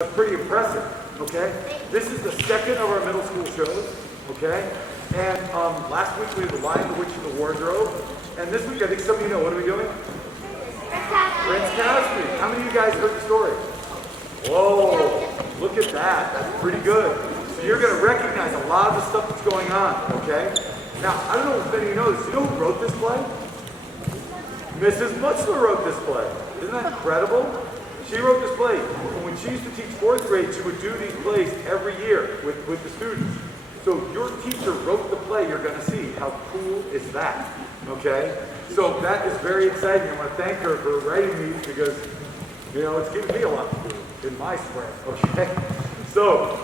That's pretty impressive, okay? This is the second of our middle school shows, okay? And last week we had The Lion, the Witch, and the Wardrobe. And this week, I think some of you know, what are we doing? Prince Caspian. How many of you guys heard the story? Whoa, look at that. That's pretty good. So you're going to recognize a lot of the stuff that's going on, okay? Now, I don't know if any of you know this. You know who wrote this play? Mrs. Mutschler wrote this play. Isn't that incredible? She wrote this play. And when she used to teach fourth grade, she would do these plays every year with the students. So your teacher wrote the play you're going to see. How cool is that? Okay? So that is very exciting. I want to thank her for writing these because, you know, it's given me a lot to do in my sprint. Okay? So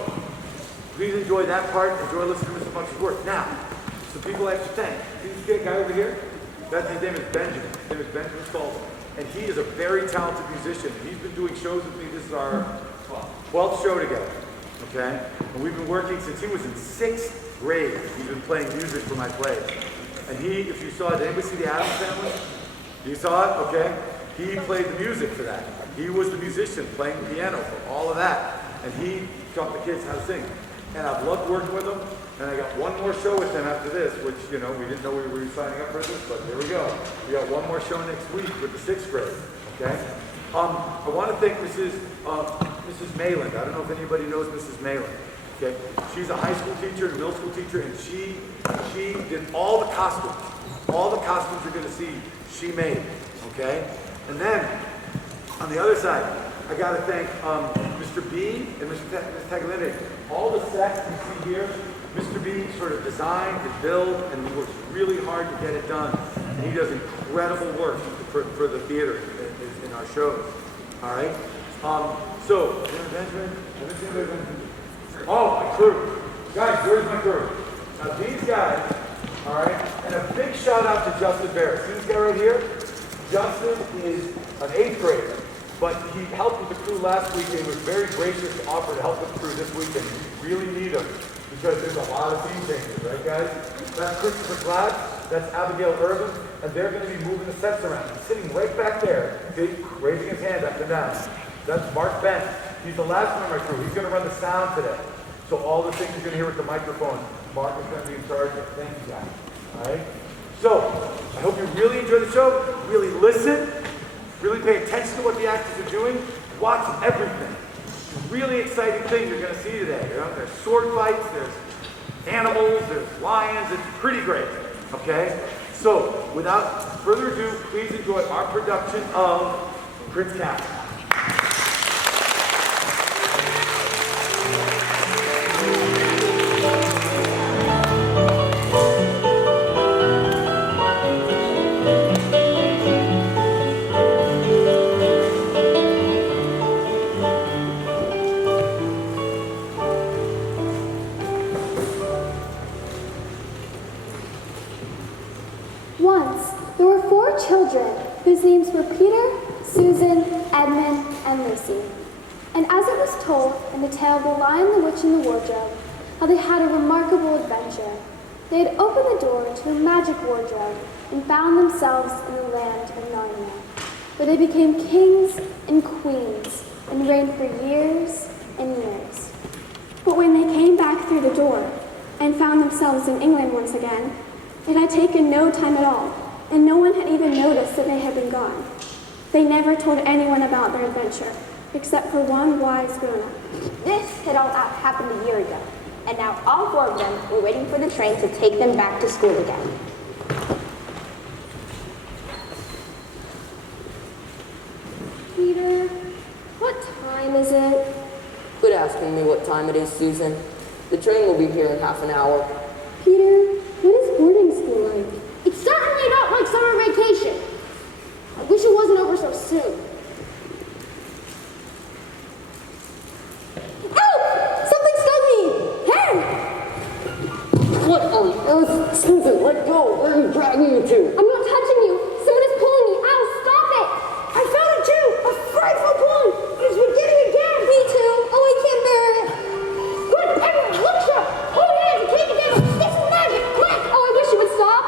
please enjoy that part. Enjoy listening to Mr. Mutschler's work. Now, some people I have to thank. See this guy over here? His name is Benjamin. His name is Benjamin Stalton. And he is a very talented musician. He's been doing shows with me. This is our 12th show together. Okay? And we've been working since he was in 6th grade. He's been playing music for my plays. And he, if you saw it, did anybody see the Addams Family? You saw it? Okay. He played the music for that. He was the musician playing the piano for all of that. And he taught the kids how to sing. And I've loved working with him. And I got one more show with him after this, which, you know, we didn't know we were signing up for this, but here we go. We got one more show next week with the 6th grade. Okay? I want to thank Mrs. Mayland. I don't know if anybody knows Mrs. Mayland. Okay? She's a high school teacher, a middle school teacher, and she did all the costumes. All the costumes you're going to see, she made. Okay? And then, on the other side, I got to thank Mr. B and Mr. Tagliani. All the sets you see here, Mr. B sort of designed and built, and he works really hard to get it done. And he does incredible work for the theater in our shows. All right? So, Benjamin, oh, my crew. Guys, where's my crew? Now, these guys, all right, and a big shout out to Justin Barrett. See this guy right here? Justin is an 8th grader, but he helped with the crew last week, and he was very gracious to offer to help with the crew this week, and we really need him. Because there's a lot of theme changes, right, guys? That's Christopher Glad, that's Abigail Urban, and they're going to be moving the sets around. He's sitting right back there, see, raising his hand up and down. That's Mark Bent. He's the last one of my crew. He's going to run the sound today. So all the things you're going to hear with the microphone, Mark is going to be in charge of. Thank you, guys. All right? So, I hope you really enjoy the show. Really listen. Really pay attention to what the actors are doing. Watch everything. Really exciting things you're going to see today. You know, there's sword fights, there's animals, there's lions. It's pretty great. Okay? So, without further ado, please enjoy our production of Prince Caspian. Once, there were 4 children whose names were Peter, Susan, Edmund, and Lucy. And as it was told in the tale of The Lion, the Witch, and the Wardrobe, how they had a remarkable adventure. They had opened the door to a magic wardrobe and found themselves in the land of Narnia, where they became kings and queens and reigned for years and years. But when they came back through the door and found themselves in England once again, it had taken no time at all, and no one had even noticed that they had been gone. They never told anyone about their adventure, except for one wise grown-up. This had all happened a year ago, and now all 4 of them were waiting for the train to take them back to school again. Peter, what time is it? Quit asking me what time it is, Susan. The train will be here in half an hour. Peter, what is boarding school like? It's certainly not like summer vacation. I wish it wasn't over so soon. Oh! Something stung me! Hey! What on earth? Susan, let go! Where are you dragging me to? I'm not touching you. Someone is pulling me. Ow, stop it! I felt it too! A frightful pulling! It's beginning again! Me too! Oh, I can't bear it! Good! Everyone, look sharp! Hold your hands and take it down! It's magic! Quick! Oh, I wish you would stop!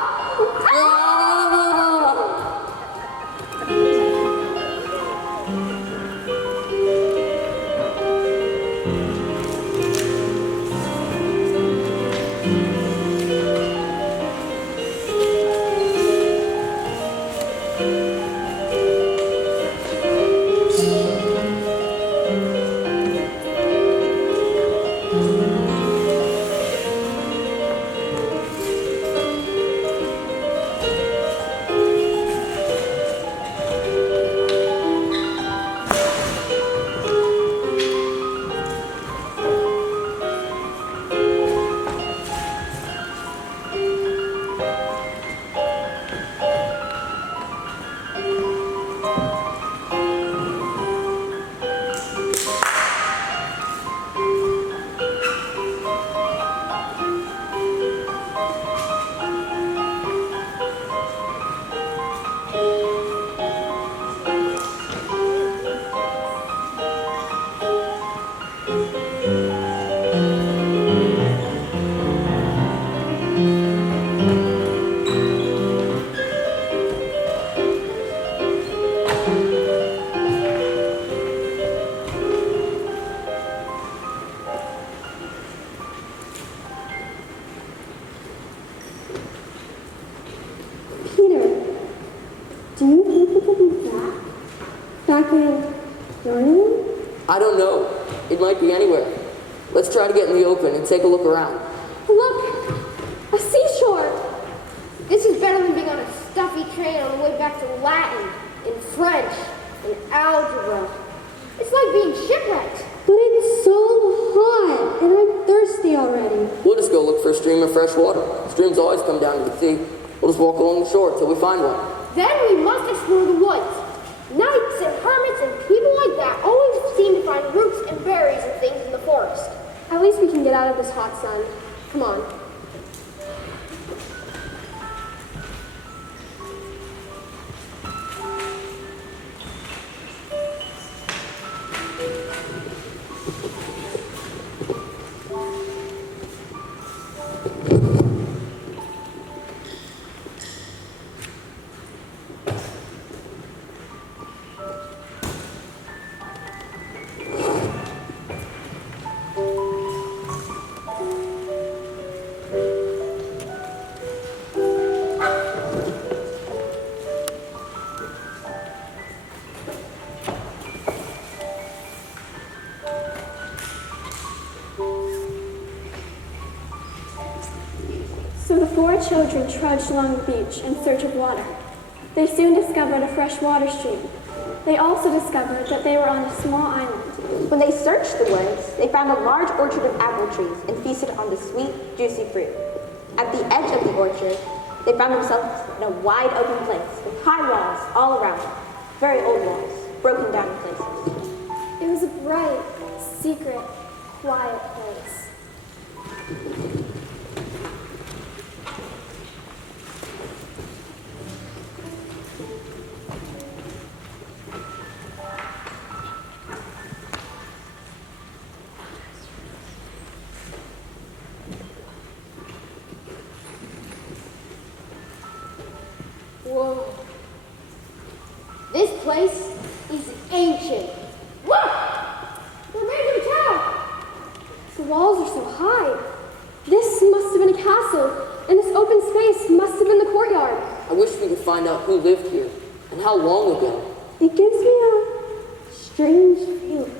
Back in your room? I don't know. It might be anywhere. Let's try to get in the open and take a look around. Look! A seashore! This is better than being on a stuffy train on the way back to Latin, and French, and algebra. It's like being shipwrecked. But it's so hot, and I'm thirsty already. We'll just go look for a stream of fresh water. Streams always come down to the sea. We'll just walk along the shore till we find one. Then we must explore the woods. Knights and hermits and people like that always seem to find roots and berries and things in the forest. At least we can get out of this hot sun. Come on. So the four children trudged along the beach in search of water. They soon discovered a fresh water stream. They also discovered that they were on a small island. When they searched the woods, they found a large orchard of apple trees and feasted on the sweet, juicy fruit. At the edge of the orchard, they found themselves in a wide open place with high walls all around them, very old walls, broken down in places. It was a bright, secret, quiet place. Whoa. This place is ancient. Look! The remains of a town! The walls are so high. This must have been a castle, and this open space must have been the courtyard. I wish we could find out who lived here and how long ago. It gives me a strange feeling.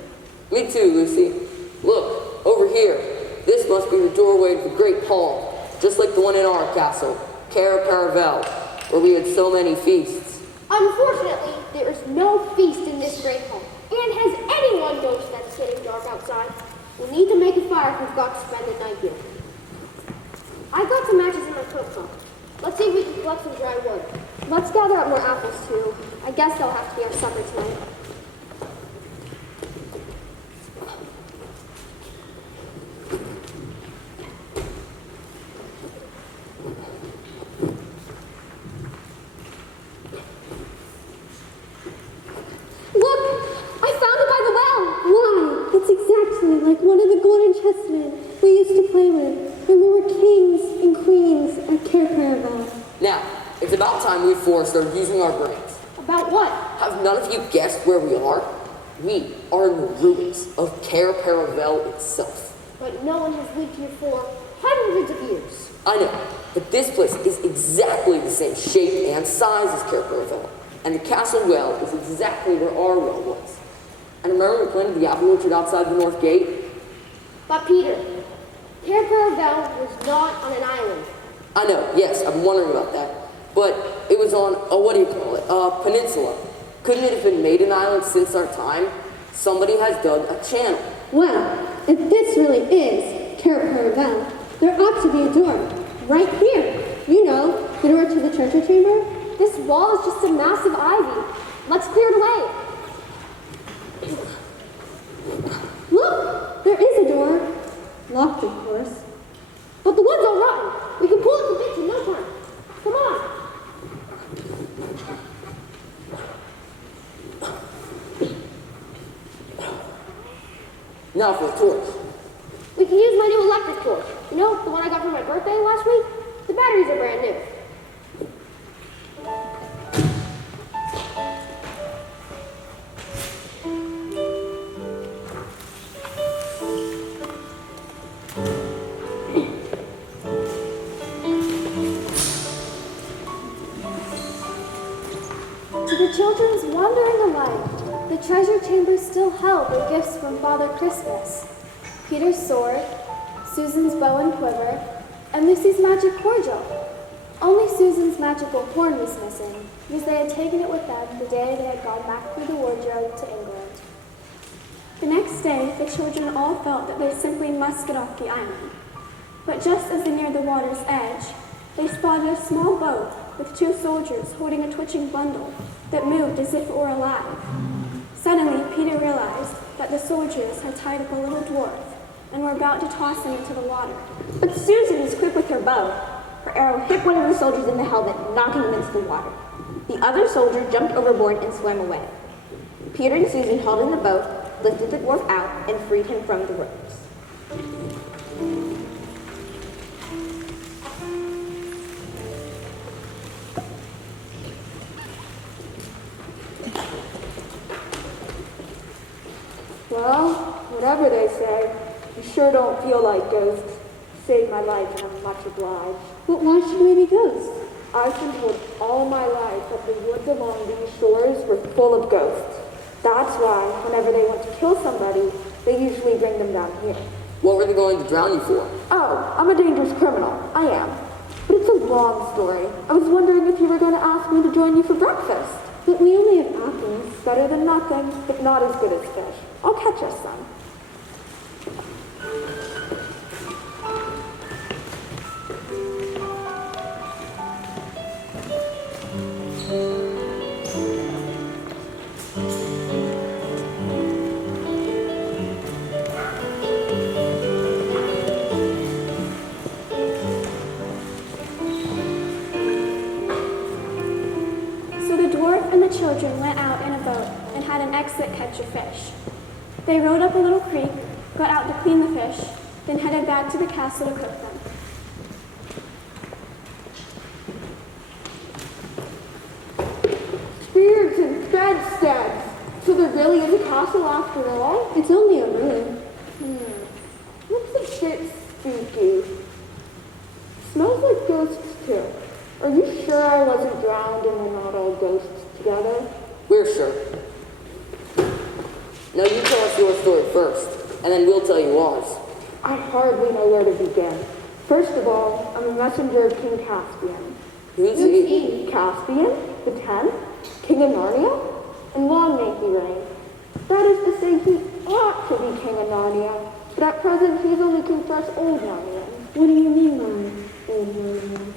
Me too, Lucy. Look, over here. This must be the doorway to the great hall, just like the one in our castle, Cara Paravel, where we had so many feasts. Unfortunately, there is no feast in this great hall. And has anyone noticed that it's getting dark outside? We'll need to make a fire if we've got to spend the night here. I got some matches in my coat pocket. Let's see if we can collect some dry wood. Let's gather up more apples, too. I guess they'll have to be our supper tonight. Like one of the golden chessmen we used to play with when we were kings and queens at Care Caravel. Now, it's about time we four started using our brains. About what? Have none of you guessed where we are? We are in the ruins of Cair Paravel itself. But no one has lived here for hundreds of years. I know, but this place is exactly the same shape and size as Cair Paravel. And the castle well is exactly where our well was. And remember we planted the apple orchard outside the north gate? But Peter, Cair Paravel was not on an island. I know, yes, I've been wondering about that. But it was on a peninsula. Couldn't it have been made an island since our time? Somebody has dug a channel. Well, if this really is Cair Paravel, there ought to be a door right here. You know, the door to the treasure chamber. This wall is just a massive ivy. Let's clear it away. Look, there is a door. Locked, of course. But the wood's all rotten. We can pull it to bits in no time. Come on. Now for the torch. We can use my new electric torch. You know, the one I got for my birthday last week? The batteries are brand new. To the children's wondering alike, the treasure chamber still held the gifts from Father Christmas. Peter's sword, Susan's bow and quiver, and Lucy's magic cordial. Only Susan's magical horn was missing, because they had taken it with them the day they had gone back through the wardrobe to England. The next day, the children all felt that they simply must get off the island. But just as they neared the water's edge, they spotted a small boat with two soldiers holding a twitching bundle that moved as if it were alive. Suddenly, Peter realized that the soldiers had tied up a little dwarf and were about to toss him into the water. But Susan was quick with her bow. Her arrow hit one of the soldiers in the helmet, knocking him into the water. The other soldier jumped overboard and swam away. Peter and Susan hauled in the boat, lifted the dwarf out, and freed him from the ropes. Well, whatever they say, you sure don't feel like ghosts. Saved my life and I'm much obliged. But why should we be ghosts? I've been told all my life that the woods along these shores were full of ghosts. That's why, whenever they want to kill somebody, they usually bring them down here. What were they going to drown you for? Oh, I'm a dangerous criminal. I am. But it's a long story. I was wondering if you were going to ask me to join you for breakfast. But we only have apples. Better than nothing, but not as good as fish. I'll catch us some. The children went out in a boat and had an excellent catch of fish. They rowed up a little creek, got out to clean the fish, then headed back to the castle to cook them. Spirits and bedsteads. So there really is a castle after all? It's only a ruin. Looks a bit spooky. Smells like ghosts too. Are you sure I wasn't drowned and we're not all ghosts together? We're sure. Now you tell us your story first, and then we'll tell you ours. I hardly know where to begin. First of all, I'm a messenger of King Caspian. Who's he? Caspian, the 10th, King of Narnia, and long may he reign. That is to say, he ought to be King of Narnia, but at present he is only king for us old Narnians. What do you mean by old Narnians?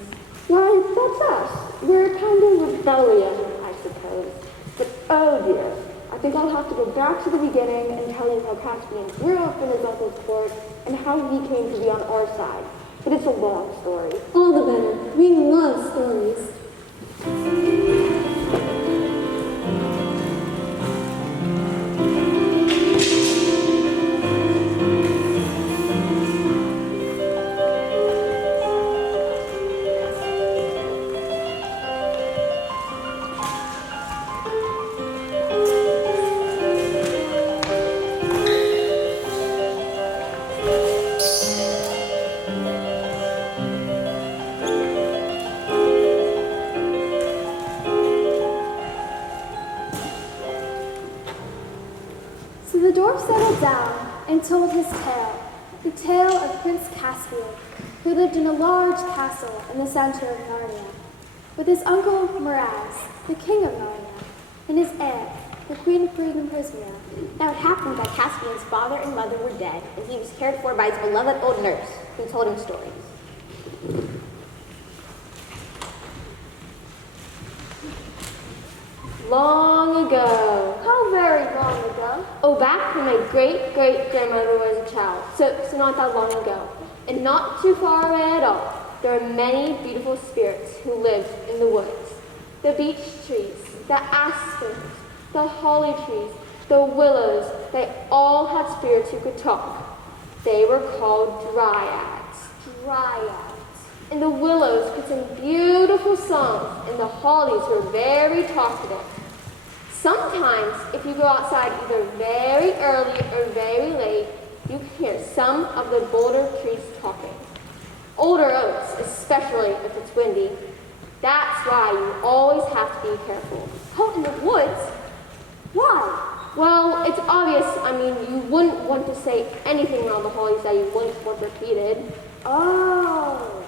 Why, that's us. We're kind of rebellion, I suppose. But oh dear, I think I'll have to go back to the beginning and tell you how Caspian grew up in his uncle's court and how he came to be on our side. But it's a long story. All the better. We love stories. and told his tale, the tale of Prince Caspian, who lived in a large castle in the center of Narnia, with his uncle Miraz, the king of Narnia, and his aunt, the Queen of Prismia. Now it happened that Caspian's father and mother were dead, and he was cared for by his beloved old nurse, who told him stories. Long ago. How very long ago? Oh, back when my great-great-grandmother was a child. So not that long ago. And not too far away at all. There are many beautiful spirits who lived in the woods. The beech trees, the aspens, the holly trees, the willows, they all had spirits who could talk. They were called dryads. Dryads. And the willows could sing beautiful songs, and the hollies were very talkative. Sometimes, if you go outside either very early or very late, you can hear some of the bolder trees talking. Older oaks, especially if it's windy. That's why you always have to be careful. Out in the woods? Why? Well, it's obvious. I mean, you wouldn't want to say anything around the hollies that you wouldn't want repeated. Oh.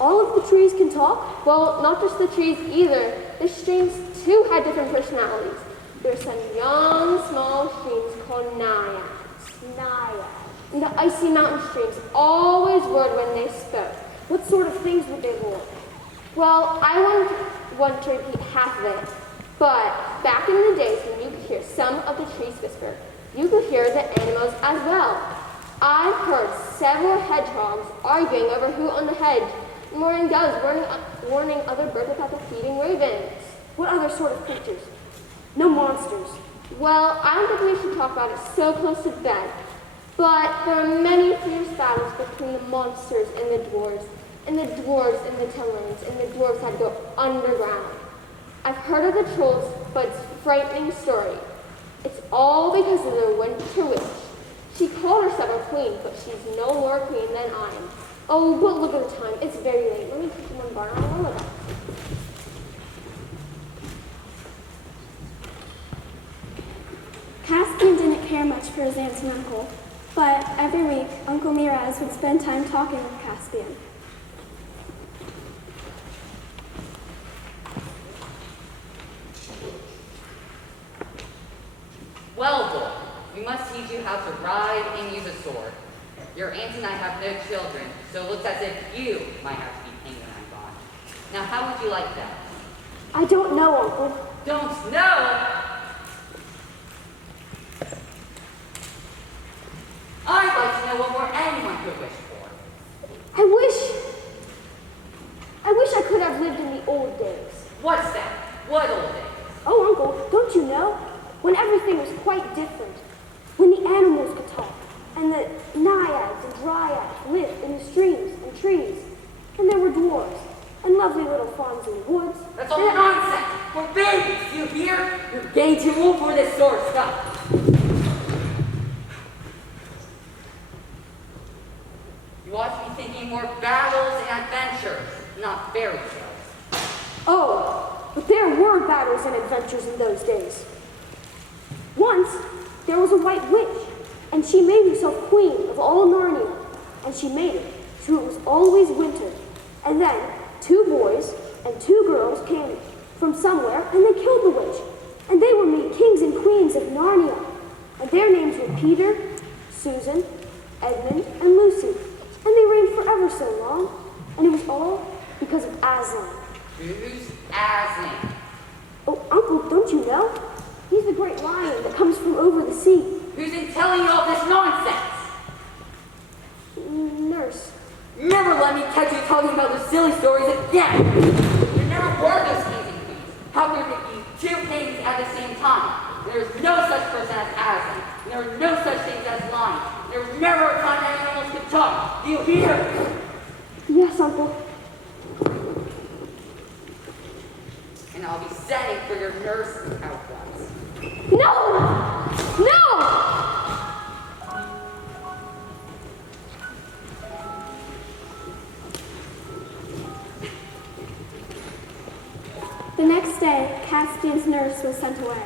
All of the trees can talk? Well, not just the trees either. The streams, too, had different personalities. There's some young, small streams called naiads. Naiads. And the icy mountain streams always roared when they spoke. What sort of things would they roar? Well, I wouldn't want to repeat half of it. But back in the days when you could hear some of the trees whisper, you could hear the animals as well. I've heard several hedgehogs arguing over who owned the hedge, and mourning doves warning other birds about the feeding ravens. What other sort of creatures? No monsters. Well, I don't think we should talk about it so close to bed, but there are many fierce battles between the monsters and the dwarves and the Timlins, and the dwarves had to go underground. I've heard of the trolls, but it's a frightening story. It's all because of the winter witch. She called herself a queen, but she's no more a queen than I am. Oh, but look at the time. It's very late. Let me take you one bar on all of that. Caspian didn't care much for his aunt and uncle, but every week Uncle Miraz would spend time talking with Caspian. Well, boy, we must teach you how to ride and use a sword. Your aunt and I have no children, so it looks as if you might have to be paying when I'm gone. Now, how would you like that? I don't know, Uncle. Don't know? I'd like to know what more anyone could wish for. I wish I could have lived in the old days. What's that? What old days? Oh, Uncle, don't you know? When everything was quite different. When the animals could talk, and the naiads and dryads lived in the streams and trees, and there were dwarves, and lovely little farms in the woods. That's all nonsense. For babies, you hear? You're getting too old for this sort of stuff. You ought to be thinking more battles and adventures, not fairy tales. Oh, but there were battles and adventures in those days. Once, there was a white witch, and she made herself queen of all Narnia, and she made it so it was always winter. And then 2 boys and 2 girls came from somewhere, and they killed the witch, and they were made kings and queens of Narnia. And their names were Peter, Susan, Edmund, and Lucy, and they reigned for ever so long, and it was all because of Aslan. Who's Aslan? Oh, Uncle, don't you know? He's the great lion that comes from over the sea. Who's been telling you all this nonsense? Nurse. Never let me catch you talking about those silly stories again. There never were those kings and queens. How could there be 2 kings at the same time? There is no such person as Aslan. There are no such things as lions. There was never a time that animals could talk. Do you hear? Yes, Uncle. And I'll be sending for your nurse outlaws. No! No! The next day, Caspian's nurse was sent away.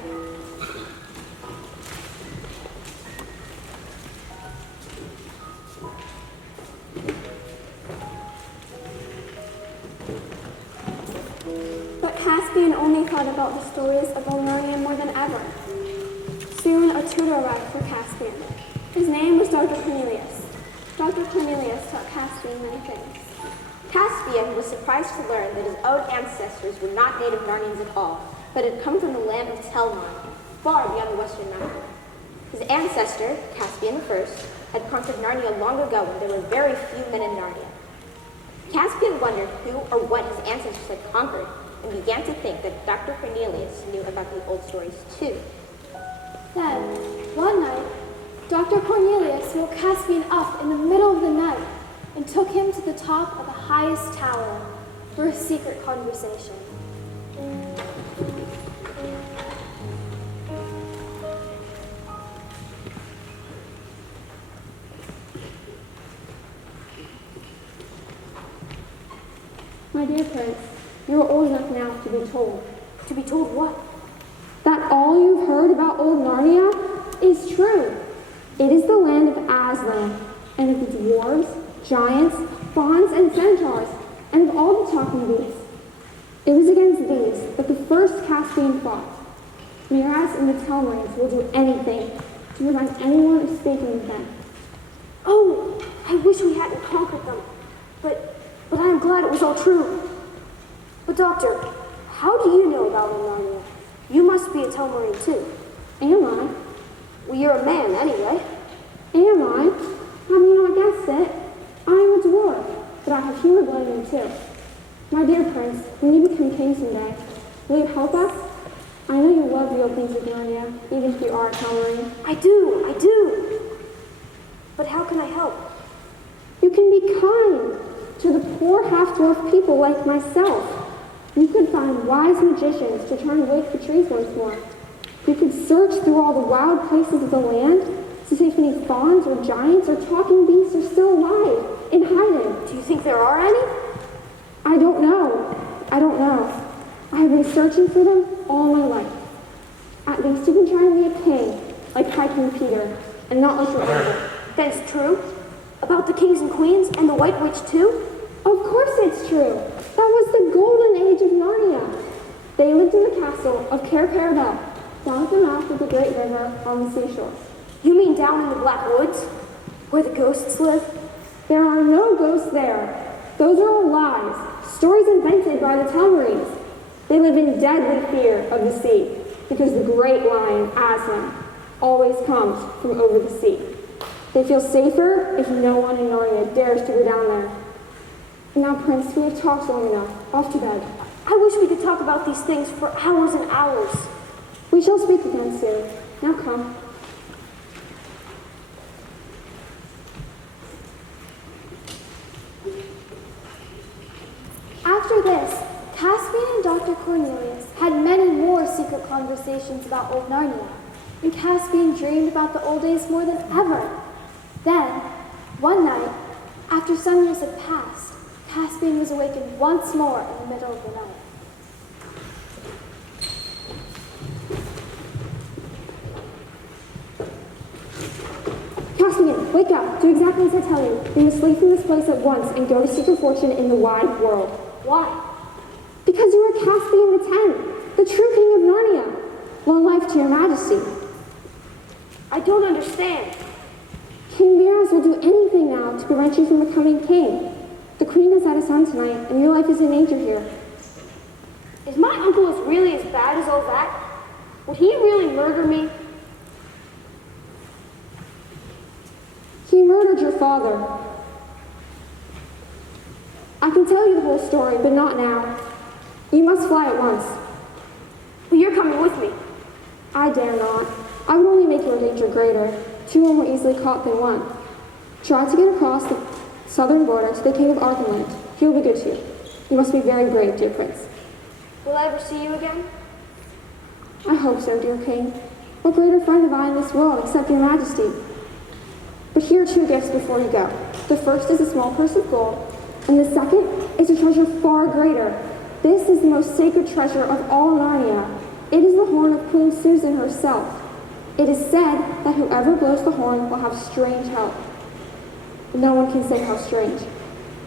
Caspian only thought about the stories of old Narnia more than ever. Soon a tutor arrived for Caspian. His name was Dr. Cornelius. Dr. Cornelius taught Caspian many things. Caspian was surprised to learn that his own ancestors were not native Narnians at all, but had come from the land of Telmar, far beyond the western mountain. His ancestor, Caspian I, had conquered Narnia long ago when there were very few men in Narnia. Caspian wondered who or what his ancestors had conquered, and began to think that Dr. Cornelius knew about the old stories too. Then, one night, Dr. Cornelius woke Caspian up in the middle of the night and took him to the top of the highest tower for a secret conversation. My dear Prince, you are old enough now to be told. To be told what? That all you've heard about old Narnia is true. It is the land of Aslan, and of the dwarves, giants, fauns, and centaurs, and of all the talking beasts. It was against these that the first Caspian fought. Miraz and the Telmarines will do anything to prevent anyone of speaking with them. Oh, I wish we hadn't conquered them. But I am glad it was all true. But Doctor, how do you know about Narnia? You must be a Telmarine too. Am I? Well, you're a man anyway. Am I? Have you not guessed it? I am a dwarf, but I have human blood in me too. My dear Prince, when you become king someday, will you help us? I know you love the old things of Narnia, even if you are a Telmarine. I do. But how can I help? You can be kind to the poor half-dwarf people like myself. You could find wise magicians to turn away the trees once more. You could search through all the wild places of the land to see if any fauns or giants or talking beasts are still alive in hiding. Do you think there are any? I don't know. I have been searching for them all my life. At least you can try to be a king, like High King Peter, and not like your brother. That's true. About the kings and queens and the White Witch too? Of course it's true. That was the golden age of Narnia. They lived in the castle of Cair Paravel, down at the mouth of the great river on the seashore. You mean down in the Black Woods? Where the ghosts live? There are no ghosts there. Those are all lies, stories invented by the Telmarines. They live in deadly fear of the sea, because the great lion, Aslan, always comes from over the sea. They feel safer if no one in Narnia dares to go down there. Now, Prince, we have talked long enough. Off to bed. I wish we could talk about these things for hours and hours. We shall speak again soon. Now come. After this, Caspian and Dr. Cornelius had many more secret conversations about old Narnia, and Caspian dreamed about the old days more than ever. Then, one night, after some years had passed, Caspian was awakened once more in the middle of the night. Caspian, wake up. Do exactly as I tell you. You must leave from this place at once and go to seek your fortune in the wide world. Why? Because you are Caspian X, the true king of Narnia. Long life to your majesty. I don't understand. King Miraz will do anything now to prevent you from becoming king. The queen has had a son tonight, and your life is in danger here. Is my uncle really as bad as all that? Would he really murder me? He murdered your father. I can tell you the whole story, but not now. You must fly at once. But you're coming with me. I dare not. I would only make your danger greater. Two are more easily caught than one. Try to get across the southern border to the king of Arkenland. He will be good to you. You must be very brave, dear prince. Will I ever see you again? I hope so, dear king. What greater friend have I in this world except your majesty? But here are two gifts before you go. The first is a small purse of gold, and the second is a treasure far greater. This is the most sacred treasure of all Narnia. It is the horn of Queen Susan herself. It is said that whoever blows the horn will have strange help. No one can say how strange.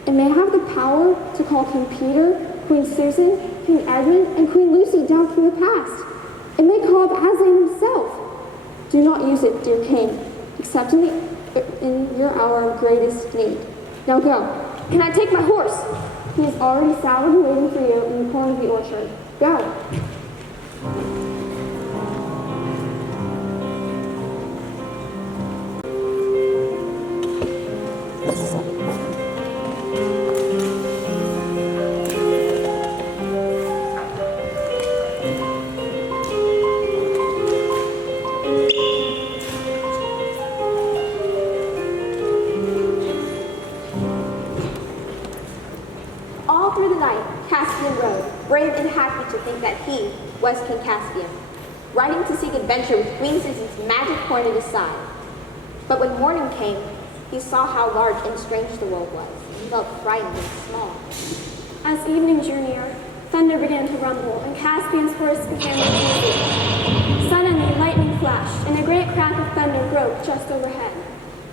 It may have the power to call King Peter, Queen Susan, King Edmund and Queen Lucy down from the past. It may call up Aslan himself. Do not use it, dear king, except in your hour of greatest need. Now go. Can I take my horse? He is already saddled and waiting for you in the corner of the orchard. Go. All through the night, Caspian rode, brave and happy to think that he was King Caspian, riding to seek adventure with Queen Susan's magic horn at his side. But when morning came, he saw how large and strange the world was, and felt frightened and small. As evening drew near, thunder began to rumble, and Caspian's horse began to move. Suddenly, lightning flashed, and a great crack of thunder broke just overhead.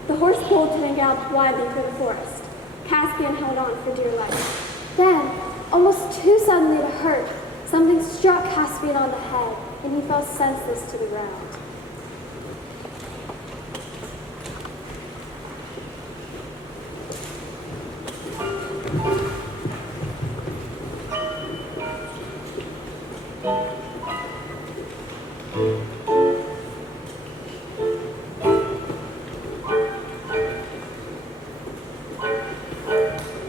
The horse bolted and galloped wildly through the forest. Caspian held on for dear life. Then, almost too suddenly to hurt, something struck Caspian on the head, and he fell senseless to the ground.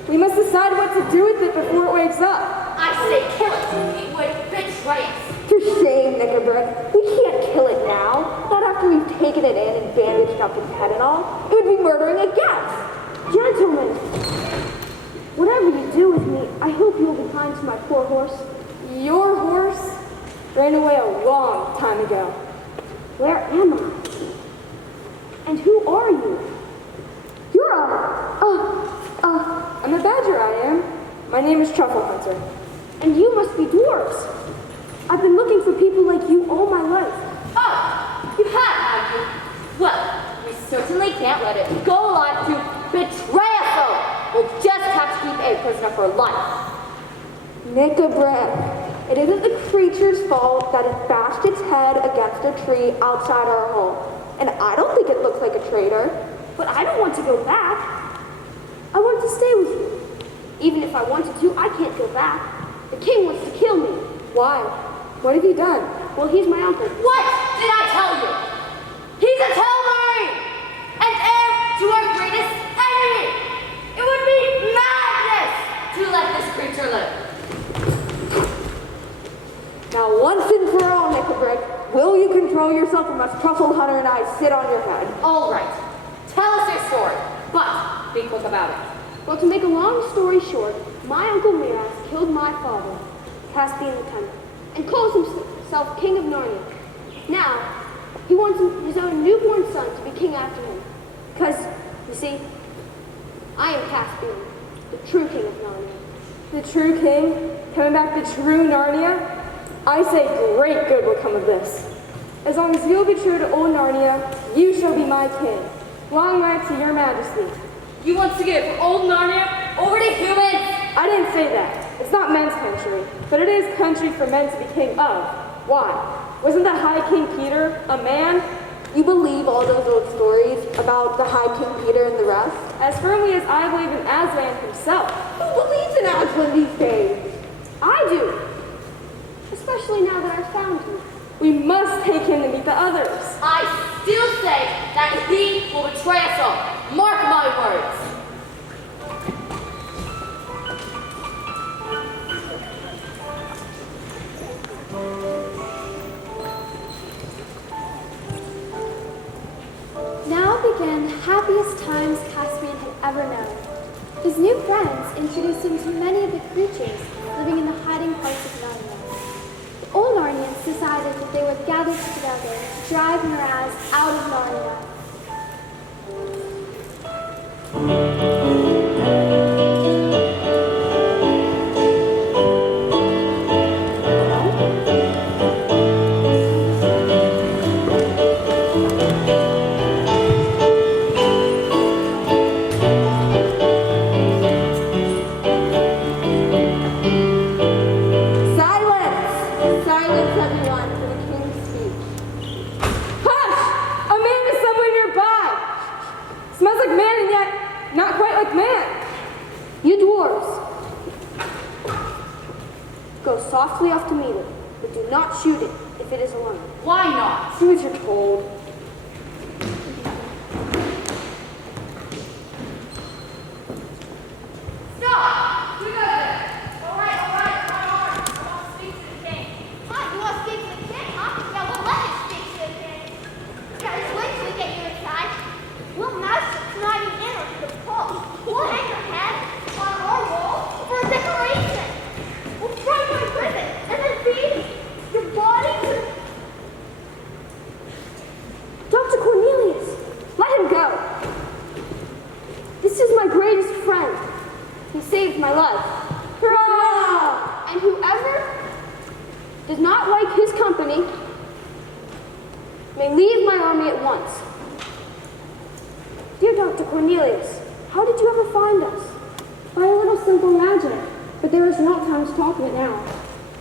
We must decide what to do with it before it wakes up. I say kill it. It would betray us. For shame, Knickerbock. We can't kill it now. Not after we've taken it in and bandaged up its head and all. It would be murdering a guest. Gentlemen, whatever you do with me, I hope you will be kind to my poor horse. Your horse ran away a long time ago. Where am I? And who are you? You're I'm a badger, I am. My name is Truffle Hunter. and you must be dwarves. I've been looking for people like you all my life. Oh, you have you? Well, we certainly can't let it go on to betray us all. We'll just have to keep a prisoner for life. Knickerbock, it isn't the creature's fault that it bashed its head against a tree outside our home. And I don't think it looks like a traitor. But I don't want to go back. I want to stay with you. Even if I wanted to, I can't go back. The king wants to kill me. Why? What have you done? Well, he's my uncle. What did I tell you? He's a Telmarine and heir to our greatest enemy. It would be madness to let this creature live. Now, once and for all, Knickerbock, will you control yourself or must Truffle Hunter and I sit on your head? All right, tell us your story, but be quick about it. Well, to make a long story short, my uncle Miraz killed my father, Caspian the Tender, and calls himself King of Narnia. Now, he wants his own newborn son to be king after him. Because, you see, I am Caspian, the true king of Narnia. The true king? Coming back to true Narnia? I say great good will come of this. As long as you'll be true to old Narnia, you shall be my king. Long life to your majesty. You want to give old Narnia over to humans? I didn't say that. It's not men's country, but it is country for men to be king of. Why? Wasn't the High King Peter a man? You believe all those old stories about the High King Peter and the rest? As firmly as I believe in Aslan himself. Who believes in Aslan these days? I do. Especially now that I've found him. We must take him to meet the others. I still say that he will betray us all. Mark my words. Now began the happiest times Caspian had ever known. His new friends introduced him to many of the creatures living in the hiding parts of Narnia. The old Narnians decided that they would gather together to drive Miraz out of Narnia. brave man. You dwarves, go softly off to meet it, but do not shoot it if it is alone. Why not? Do as you're told. Stop! You go there! All right, my arm. I want to speak to the king. Huh? You want to speak to the king, huh? Yeah, we'll let him speak to the king. Yeah, just wait till we get you inside. We'll master sniding in onto the pole. We'll hang your head on our wall for a decoration. We'll try to prison and then feed your body to... Dr. Cornelius, let him go. This is my greatest friend. He saved my life. Hurrah! And whoever does not like his company may leave my army at once. Dear Dr. Cornelius, how did you ever find us? By a little simple magic, but there is not time to talk of it now.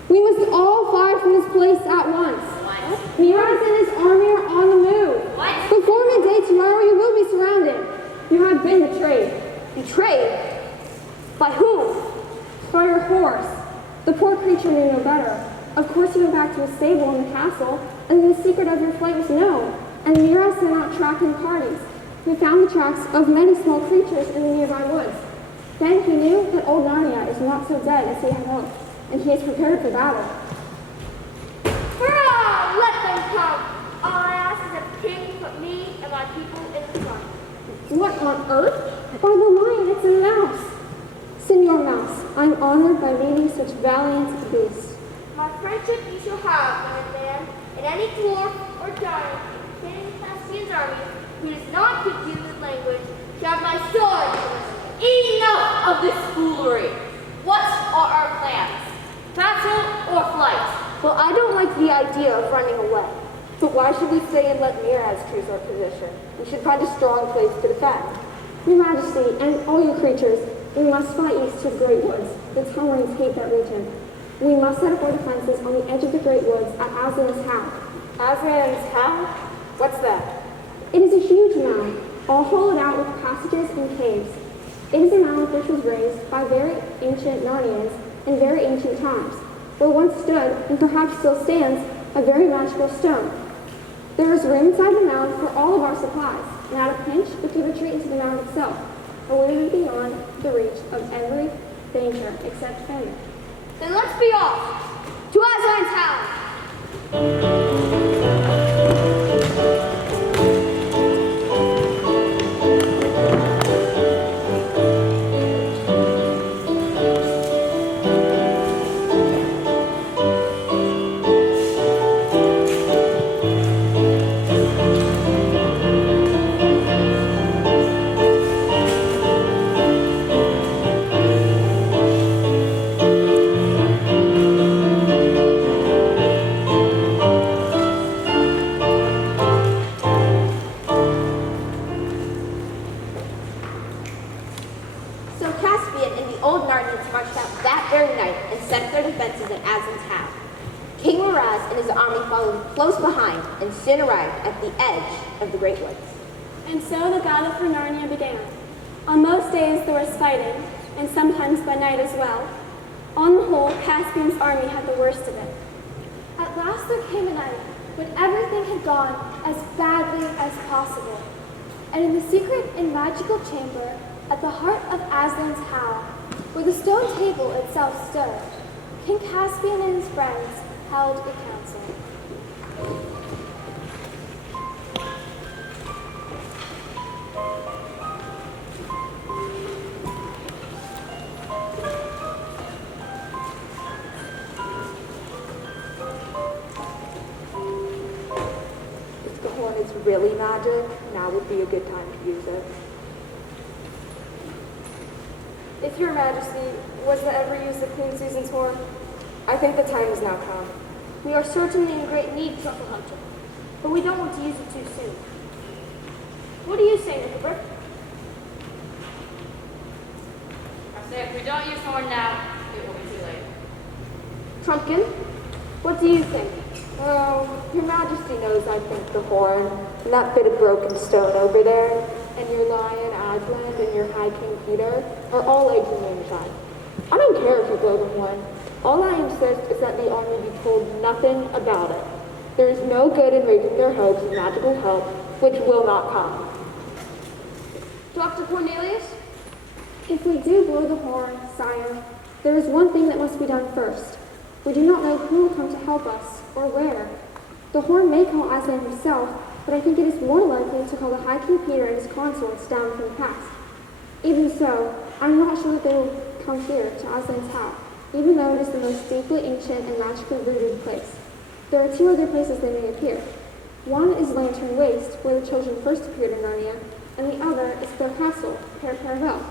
We must all fly from this place at once. Miraz and his army are on the move. What? Before midday tomorrow, you will be surrounded. You have been betrayed. Betrayed? By whom? By your horse. The poor creature knew no better. Of course, you went back to his stable in the castle, and then the secret of your flight was known, and Miraz sent out tracking parties. We found the tracks of many small creatures in the nearby woods. Then he knew that old Narnia is not so dead as he had hoped, and he is prepared for battle. Hurrah! Let them come. All I ask is that the king put me and my people in the front. What on earth? By the lion, it's a mouse. Senor Mouse, I am honored by meeting such valiant beasts. My friendship you shall have, my man, and any dwarf or giant in Caspian's army who does not confuse his language shall have my sword. Enough of this foolery. What are our plans? Battle or flight? Well, I don't like the idea of running away. But why should we stay and let Miraz choose our position? We should find a strong place to defend. Your Majesty, and all you creatures, we must fly east to the Great Woods. The Telmarines hate that region. We must set up our defenses on the edge of the Great Woods at Aslan's House. Aslan's House? What's that? It is a huge mound, all hollowed out with passages and caves. It is a mound which was raised by very ancient Narnians in very ancient times, where once stood, and perhaps still stands, a very magical stone. There is room inside the mound for all of our supplies, and at a pinch, we can retreat into the mound itself, or we will be beyond the reach of every danger except failure. Then let's be off to Aslan's House. So Caspian and the old Narnians marched out that very night and set up their defenses at Aslan's house. King Miraz and his army followed close behind and soon arrived at the edge of the Great Woods. And so the battle for Narnia began. On most days there was fighting, and sometimes by night as well. On the whole, Caspian's army had the worst of it. At last there came a night when everything had gone as badly as possible. And in the secret and magical chamber at the heart of Aslan's Howl, where the stone table itself stood, King Caspian and his friends held a council. If the horn is really magic, now would be a good time to use it. If your majesty was to ever use the Queen Susan's horn, I think the time has now come. We are certainly in great need, Truffle Hunter, but we don't want to use it too soon. What do you say, Nickelbrick? I say if we don't use horn now, it will be too late. Trumpkin, what do you think? Oh, your majesty knows I think the horn, and that bit of broken stone over there, and your lion Aslan and your high king Peter are all eggs in moonshine. I don't care if you blow the horn. All I insist is that the army be told nothing about it. There is no good in raising their hopes of magical help, which will not come. Dr. Cornelius? If we do blow the horn, sire, there is one thing that must be done first. We do not know who will come to help us, or where. The horn may call Aslan himself, but I think it is more likely to call the High King Peter and his consorts down from the past. Even so, I'm not sure that they will come here to Aslan's house, even though it is the most deeply ancient and magically rooted place. There are two other places they may appear. One is Lantern Waste, where the children first appeared in Narnia, and the other is their castle, Père Paravel,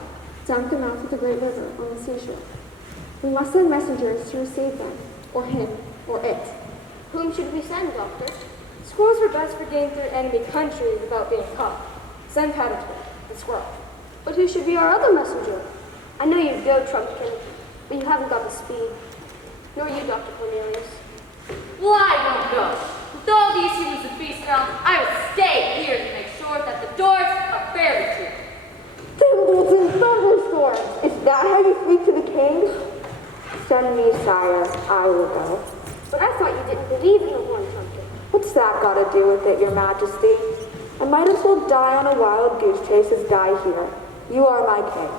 down at the mouth of the great river on the seashore. We must send messengers to receive them, or him, or it. Whom should we send, Doctor? Squirrels are best for getting through enemy countries without being caught. Send Paddington, the squirrel. But who should be our other messenger? I know you'd go, Trumpkin, but you haven't got the speed. Nor you, Dr. Cornelius. Well, I won't go. With all these humans and beasts around, I will stay here to make sure that the doors are fairly clear. Thimbles and thunderstorms! Is that how you speak to the king? Send me, sire. I will go. But I thought you didn't believe in the horn, Trumpkin. What's that got to do with it, your majesty? I might as well die on a wild goose chase as die here. You are my king.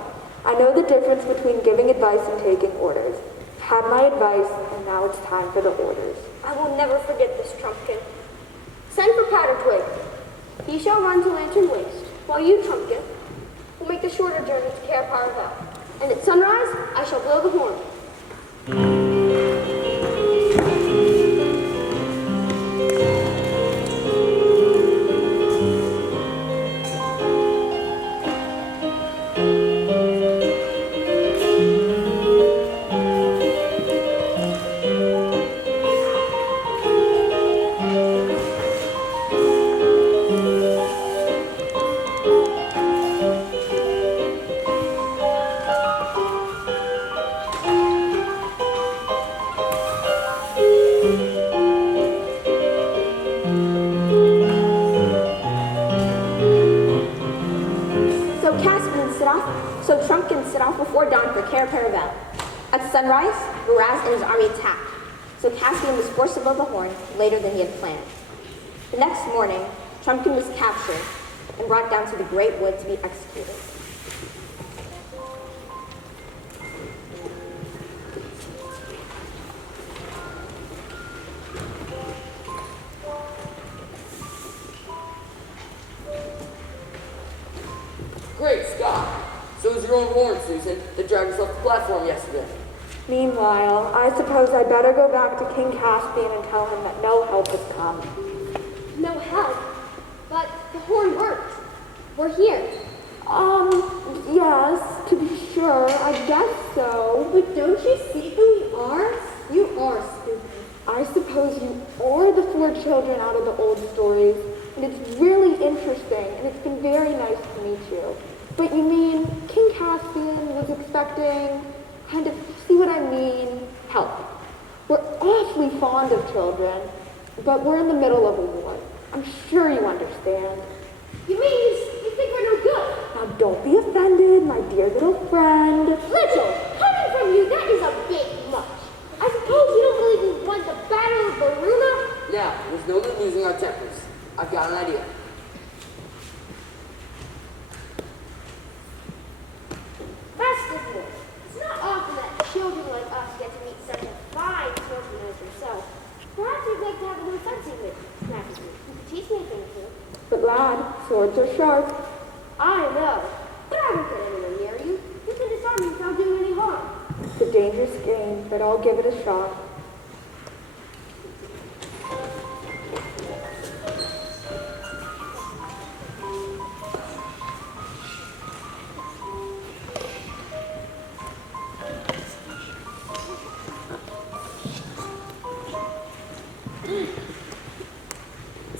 I know the difference between giving advice and taking orders. I've had my advice, and now it's time for the orders. I will never forget this, Trumpkin. Send for Pattertwig. He shall run to Lantern Waste, while you, Trumpkin, will make the shorter journey to Cair Paravel. And at sunrise, I shall blow the horn. So Trumpkin set off before dawn for Cair Paravel. At sunrise, Raz and his army attacked, so Caspian was forced to blow the horn later than he had planned. The next morning, Trumpkin was captured and brought down to the Great Wood to be executed. Great Scott! So it was your own horn, Susan, that dragged us off the platform yesterday. Meanwhile, I suppose I better go back to King Caspian and tell him that no help has come. No help? But the horn worked. We're here. Yes, to be sure, I guess so. But don't you see who we are? You are stupid. I suppose you are the four children out of the old stories, and it's really interesting, and it's been very nice to meet you. But you mean King Caspian was expecting, kind of, see what I mean, help. We're awfully fond of children, but we're in the middle of a war. I'm sure you understand. You mean you think we're no good? Now don't be offended, my dear little friend. Little, coming from you, that is a bit much. I suppose you don't believe we won the Battle of Baruna? Now, there's no good losing our tempers. I've got an idea. Master Boy, it's not often that children like us get to meet such a fine swordsman as yourself. Perhaps you'd like to have a little fencing with Master Boy. You could teach me a thing or two. But lad, swords are sharp. I know, but I won't get anyone near you. You can disarm me without doing any harm. It's a dangerous game, but I'll give it a shot.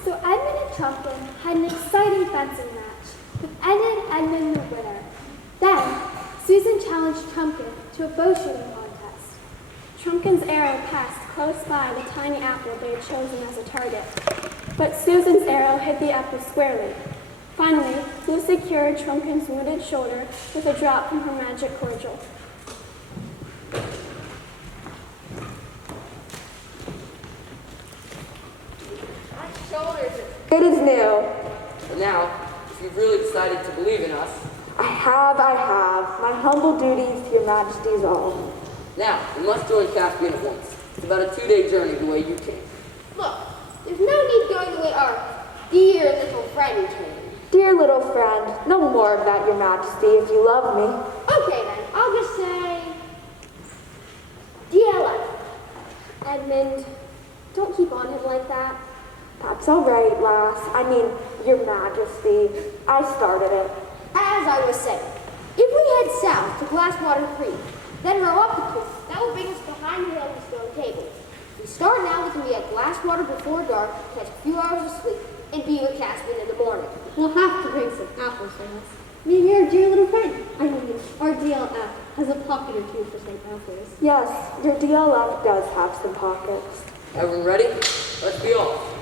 So Edmund and Trumpkin had an exciting fencing match, with Edmund the winner. Then, Susan challenged Trumpkin to a bow shooting contest. Trumpkin's arrow passed close by the tiny apple they had chosen as a target, but Susan's arrow hit the apple squarely. Finally, Lucy cured Trunkin's wounded shoulder with a drop from her magic cordial. My shoulders are Good as new. And now, if you've really decided to believe in us, I have. My humble duties to your majesty's all. now we must join Caspian at once. It's about a 2-day journey the way you came. Look, there's no need going the way our dear little friend came. Dear little friend, no more of that, your majesty, if you love me. Okay then, I'll just say DLF. Edmund, don't keep on him like that. That's all right, lass. I mean, your majesty. I started it. As I was saying, if we head south to Glasswater Creek, then row up the creek, that will bring us behind the hill to Stone Table. If we start now, we can be at Glasswater before dark, catch a few hours of sleep, and be with Caspian in the morning. We'll have to bring some apples with us. Maybe our dear little friend, I mean, our DLF, has a pocket or two for some apples. Yes, your DLF does have some pockets. Everyone ready? Let's be off.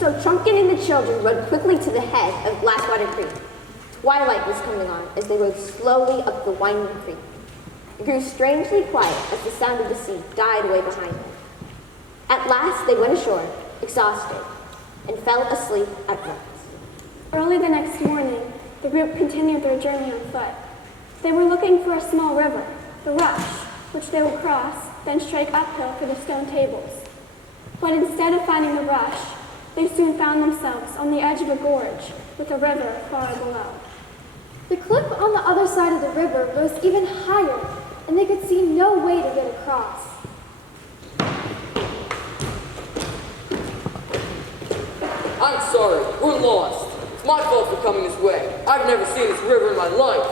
So Trunkin and the children rode quickly to the head of Glasswater Creek. Twilight was coming on as they rode slowly up the winding creek. It grew strangely quiet as the sound of the sea died away behind them. At last they went ashore, exhausted, and fell asleep at once. Early the next morning, the group continued their journey on foot. They were looking for a small river, the Rush, which they would cross, then strike uphill for the stone tables. But instead of finding the Rush, they soon found themselves on the edge of a gorge with a river far below. The cliff on the other side of the river rose even higher, and they could see no way to get across. I'm sorry, we're lost. It's my fault for coming this way. I've never seen this river in my life.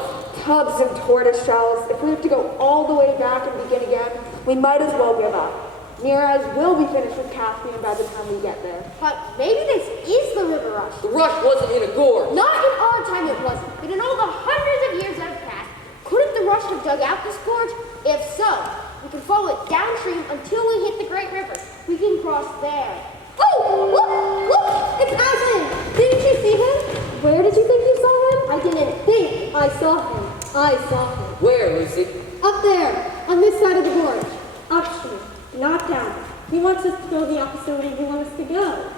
Tubs and tortoise shells. If we have to go all the way back and begin again, we might as well give up. Nearez will be finished with Caspian by the time we get there. But maybe this is the River Rush. The rush wasn't in a gorge. Not in our time it wasn't, but in all the hundreds of years that have passed, couldn't the Rush have dug out this gorge? If so, we can follow it downstream until we hit the Great River. We can cross there. Oh, look! It's Aslan! Didn't you see him? Where did you think you saw him? I didn't think I saw him. I saw him. Where, Lucy? Up there, on this side of the gorge. Upstream, not down. He wants us to go the opposite way he wants us to go.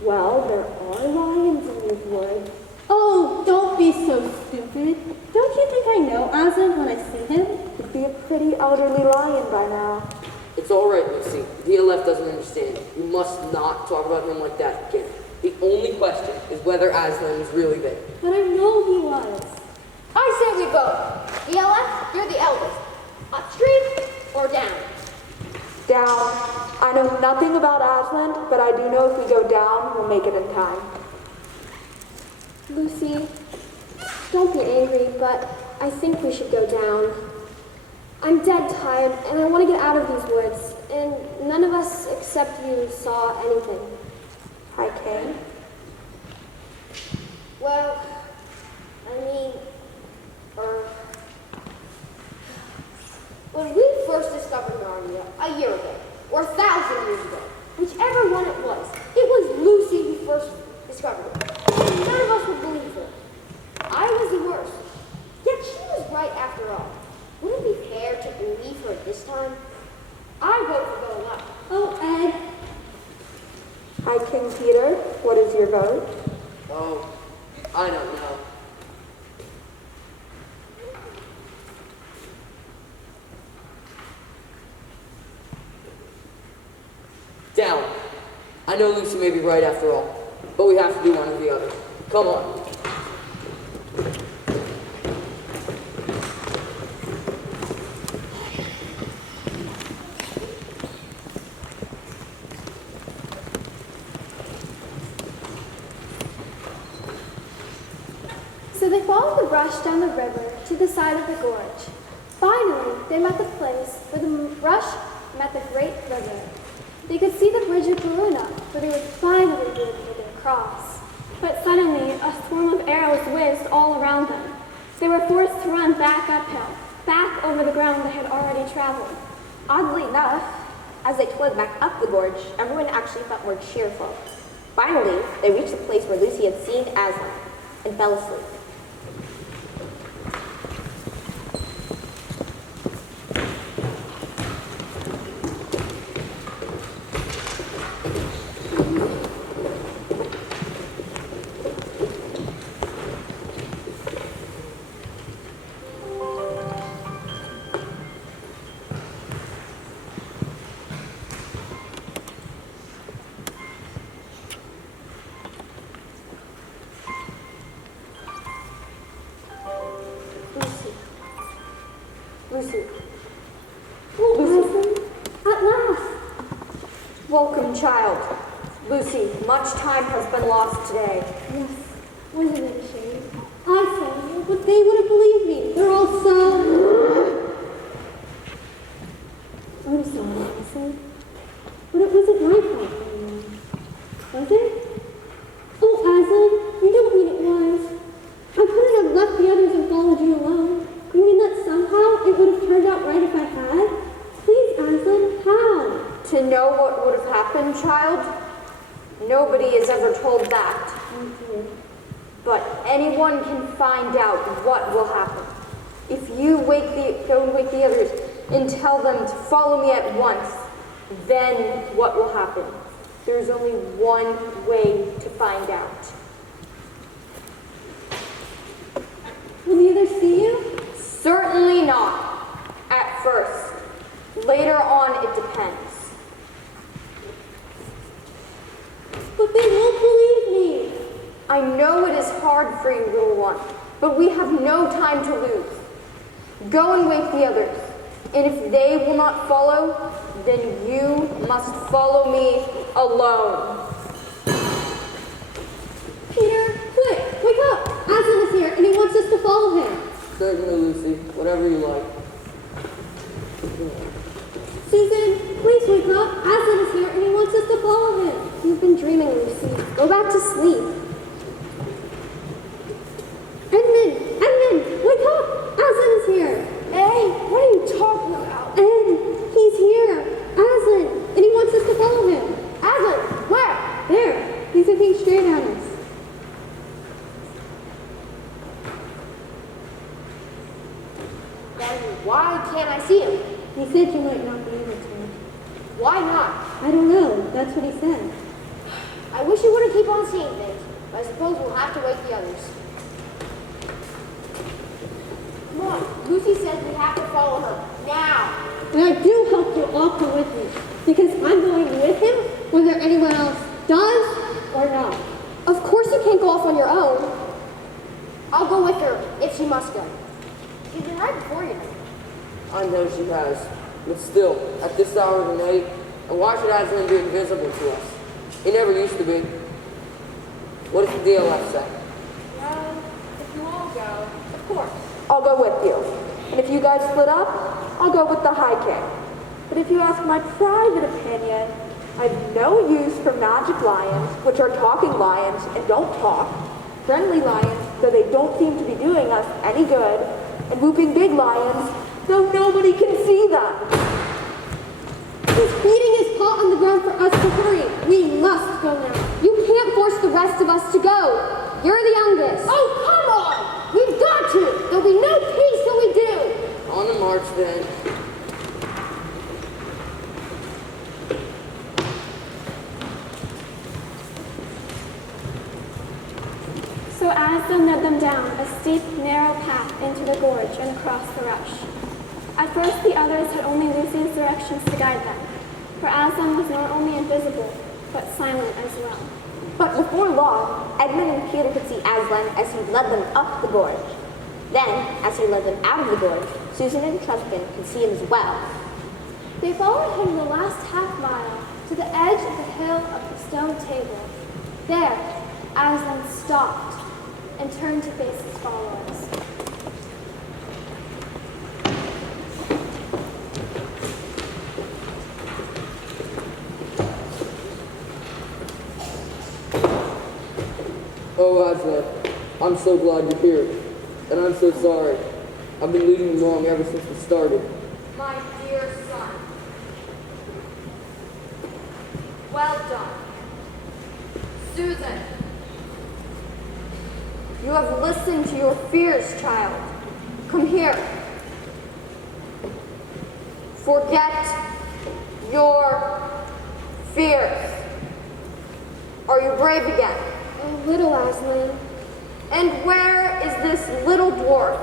Well, there are lions in these woods. Oh, don't be so stupid. Don't you think I know Aslan when I see him? He'd be a pretty elderly lion by now. It's all right, Lucy. DLF doesn't understand. You must not talk about him like that again. The only question is whether Aslan was really there. But I know he was. I say we go. DLF, you're the eldest. Upstream or down? Down. I know nothing about Aslan, but I do know if we go down, we'll make it in time. Lucy, don't be angry, but I think we should go down. I'm dead tired, and I want to get out of these woods, and none of us except you saw anything. Hi, King. Well, I mean, when we first discovered Narnia a year ago, or 1,000 years ago, whichever one it was Lucy who first discovered it. And none of us would believe her. I was the worst. Yet she was right after all. Wouldn't it be fair to believe her this time? I vote for going up. Oh, Ed. Hi, King Peter. What is your vote? Oh, I don't know. Down. I know Lucy may be right after all, but we have to do one or the other. Come on. So they followed the Rush down the river to the side of the gorge. Finally, they met the place where the rush met the great river. They could see the bridge of Corona, where they would finally be able to cross. But suddenly, a swarm of arrows whizzed all around them. They were forced to run back uphill, back over the ground they had already traveled. Oddly enough, as they toiled back up the gorge, everyone actually felt more cheerful. Finally, they reached the place where Lucy had seen Aslan and fell asleep. Lucy. Oh, Lucy. At last! Welcome, child. Lucy, much time has been lost today. Yes, wasn't it a shame? I saw you, but they wouldn't believe me. They're all so... I'm sorry, Aslan. But it wasn't my fault anymore. Was it? Oh, Aslan, you don't mean it was. I couldn't have left the others and followed you alone. You mean that somehow it would have turned out right if I had? Please, Aslan, how? To know what would have happened, child? Nobody is ever told that. Oh, dear. But anyone can find out what will happen. If you go and wake the others and tell them to follow me at once, then what will happen? There's only one way to find out. Will the others see you? Certainly not. At first. Later on, it depends. But they won't believe me. I know it is hard for you, little one, but we have no time to lose. Go and wake the others, and if they will not follow, then you must follow me alone. Peter, quick, wake up! Aslan is here, and he wants us to follow him. Certainly, Lucy. Whatever you like. Susan, please wake up. Aslan is here, and he wants us to follow him. You've been dreaming, Lucy. Go back to sleep. Edmund, wake up! Aslan is here. Hey, what are you talking about? Ed, he's here. Aslan, and he wants us to follow him. Aslan, where? There, he's looking straight at us. Then why can't I see him? He said you might not be able to. Why not? I don't know. That's what he said. I wish you wouldn't keep on seeing things, but I suppose we'll have to wake the others. Come on, Lucy says we have to follow her, now. And I do hope you'll all come with me, because I'm going with him whether anyone else does or not. Of course you can't go off on your own. I'll go with her, if she must go. She's been right before you. I know she has. But still, at this hour of the night, and why should Aslan be invisible to us? He never used to be. What is the deal, I say? Well, if you all go, of course. I'll go with you. And if you guys split up, I'll go with the High King. But if you ask my private opinion, I've no use for magic lions, which are talking lions and don't talk, friendly lions, though they don't seem to be doing us any good, and whooping big lions, though nobody can see them. He's beating his paw on the ground for us to hurry. We must go now. You can't force the rest of us to go. You're the youngest. Oh, come on! We've got to. There'll be no peace till we do. On the march, then. So Aslan led them down a steep, narrow path into the gorge and across the rush. At first, the others had only Lucy's directions to guide them, for Aslan was not only invisible, but silent as well. But before long, Edmund and Peter could see Aslan as he led them up the gorge. Then, as he led them out of the gorge, Susan and Caspian could see him as well. They followed him the last half mile to the edge of the hill of the stone table. There, Aslan stopped and turned to face his followers. Aslan, I'm so glad you're here. And I'm so sorry. I've been leading you wrong ever since we started. My dear son. Well done. Susan. You have listened to your fears, child. Come here. Forget your fears. Are you brave again? A little, Aslan. And where is this little dwarf,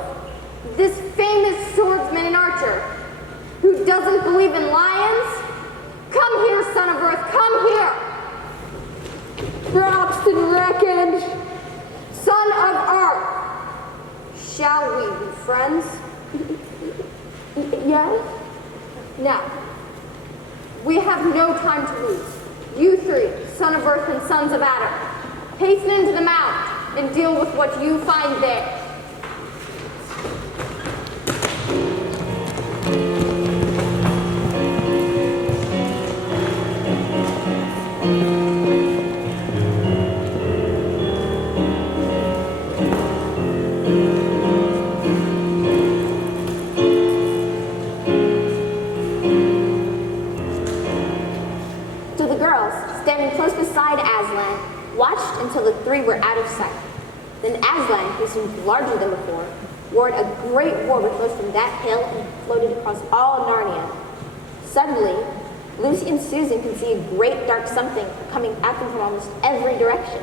this famous swordsman and archer, who doesn't believe in lions? Come here, son of earth, come here! Braxton wreckage, son of earth, shall we be friends? Yes? Now, we have no time to lose. You three, son of earth and sons of Adam, hasten into the mount and deal with what you find there. So the girls, standing close beside Aslan, watched until the three were out of sight. Then Aslan, who seemed larger than before, roared a great war which rose from that hill and floated across all Narnia. Suddenly, Lucy and Susan could see a great dark something coming at them from almost every direction.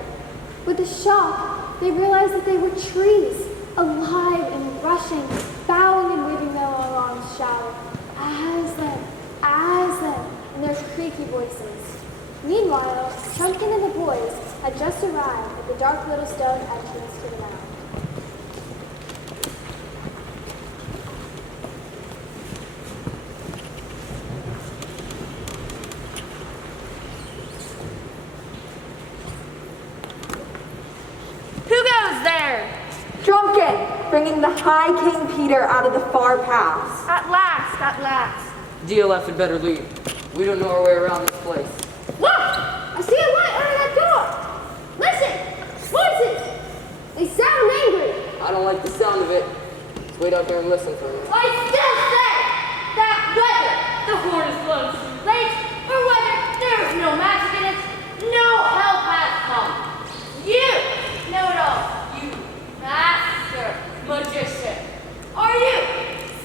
With a shock, they realized that they were trees, alive and rushing, bowing and waving their long arms, shouting, Aslan, Aslan, in their creaky voices. Meanwhile, Pumpkin and the boys had just arrived at the dark little stone entrance to the mound. Who goes there? Drunken, bringing the High King Peter out of the far pass. At last, at last. DLF had better leave. We don't know our way around this place. Look! I see a light under that door! Listen! Voices! They sound angry! I don't like the sound of it. Let's wait out here and listen for a minute. I still say that whether the horn is blown too late or whether there is no magic in it, no help has come. You know it all, you master magician. Are you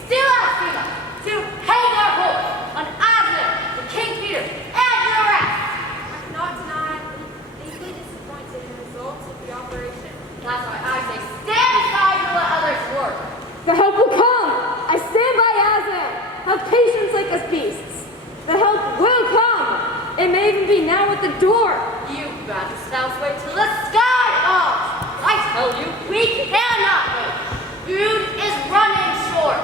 still asking us to hang our hopes on Aslan, the King Peter, and the rest? I'm not denying deeply disappointed in the results of the operation. That's why I say stand aside and let others work. The help will come! I stand by Aslan! Have patience like us beasts! The help will come! It may even be now at the door! You better spouse wait till the sky falls. I tell you, we cannot wait. Food is running short.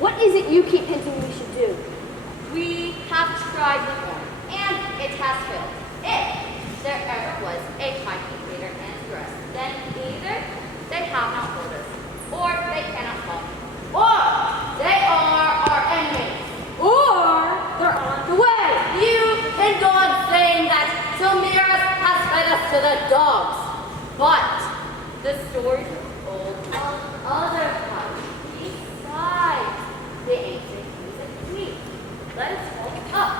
What is it you keep hinting we should do? We have tried before, and it has failed. If there ever was a High King Peter and his rest, then either they have not told us, or they cannot talk, or they are our enemies. Or they're on the way! You can go on saying that Tilmirus has fed us to the dogs, but the stories are told of other times besides the ancient kings and queens. Let us hold up.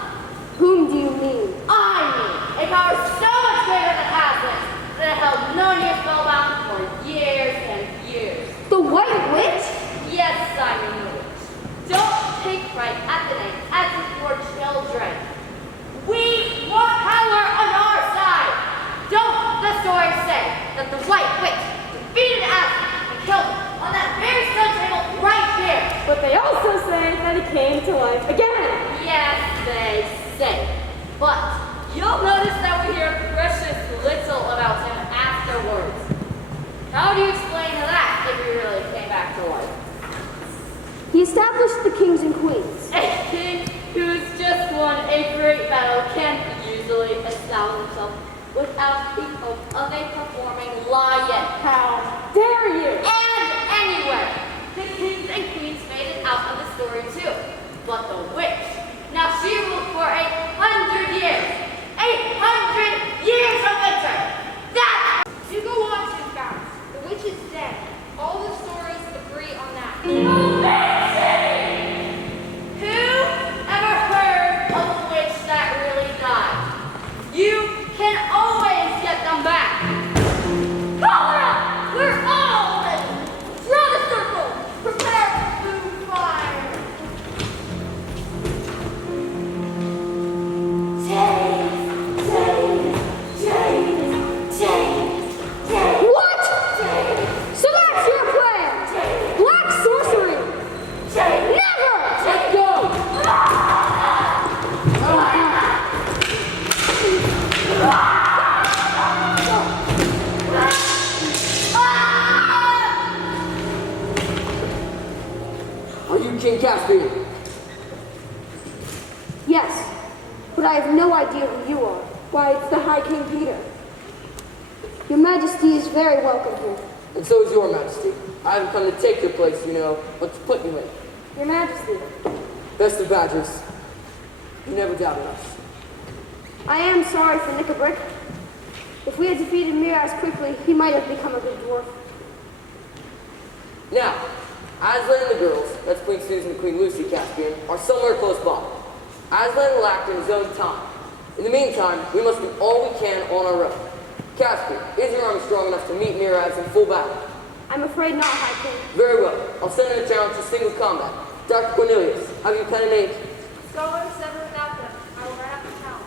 Whom do you mean? I mean a power so much greater than Aslan that it held Narnia spellbound for years and years. The White Witch? Yes, Simon the Witch. Don't take fright at the name as if you were children. We want power on our side. Don't the stories say that the White Witch defeated Aslan and killed him on that very stone table right here? But they also say that he came to life again! Yes, they say. But you'll notice that we hear precious little about him afterwards. How do you explain that if he really came back to life? He established the kings and queens. A king who's just won a great battle can't usually establish himself without the hope of a performing lion. How dare you! And anyway, the kings and queens made it out of the story too. But the witch, now she ruled for 100 King Caspian. Yes, but I have no idea who you are. Why, it's the High King Peter. Your Majesty is very welcome here. And so is your Majesty. I haven't come to take your place, you know, but to put you in. Your Majesty, Best of Badgers. You never doubted us. I am sorry for Nickabrick. If we had defeated Miraz quickly, he might have become a good dwarf. Now, Aslan and the girls, that's Queen Susan and Queen Lucy Caspian, are somewhere close by. Aslan will act in his own time. In the meantime, we must do all we can on our own. Caspian, is your army strong enough to meet Miraz in full battle? I'm afraid not, High King. Very well. I'll send in a challenge to single combat. Dr. Cornelius, have you pen and ink? Scholars never without them. I will write up the challenge.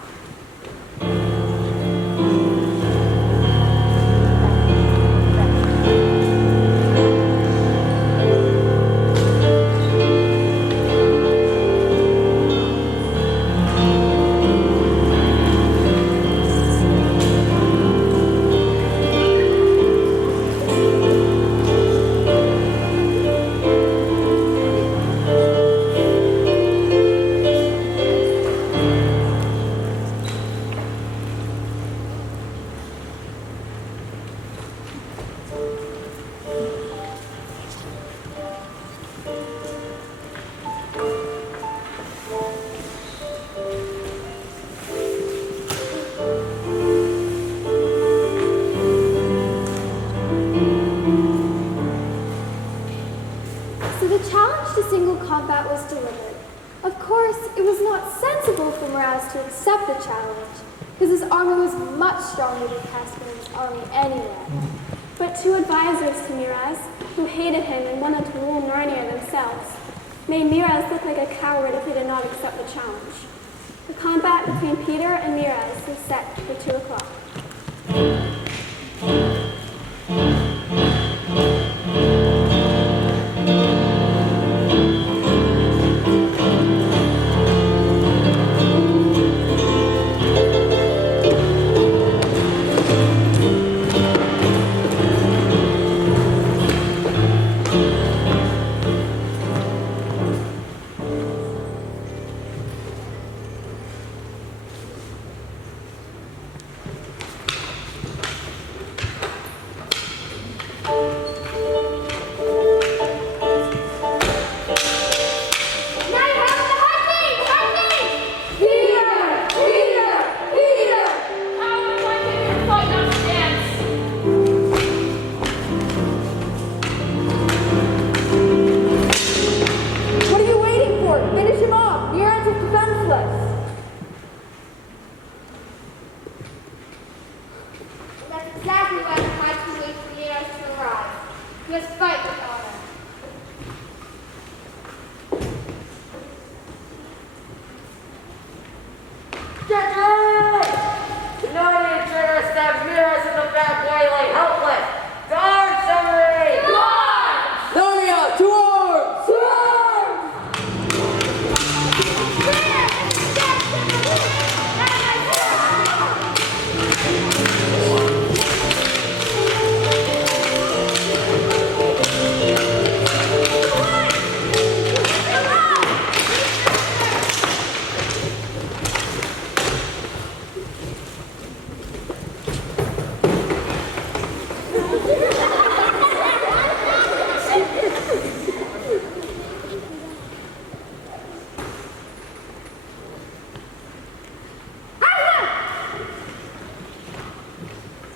So the challenge to single combat was delivered. Of course, it was not sensible for Miraz to accept the challenge, because his army was much stronger than Caspian's army anyway. But two advisors to Miraz, who hated him and wanted to rule Narnia themselves, made Miraz look like a coward if he did not accept the challenge. The combat between Peter and Miraz was set for 2 o'clock.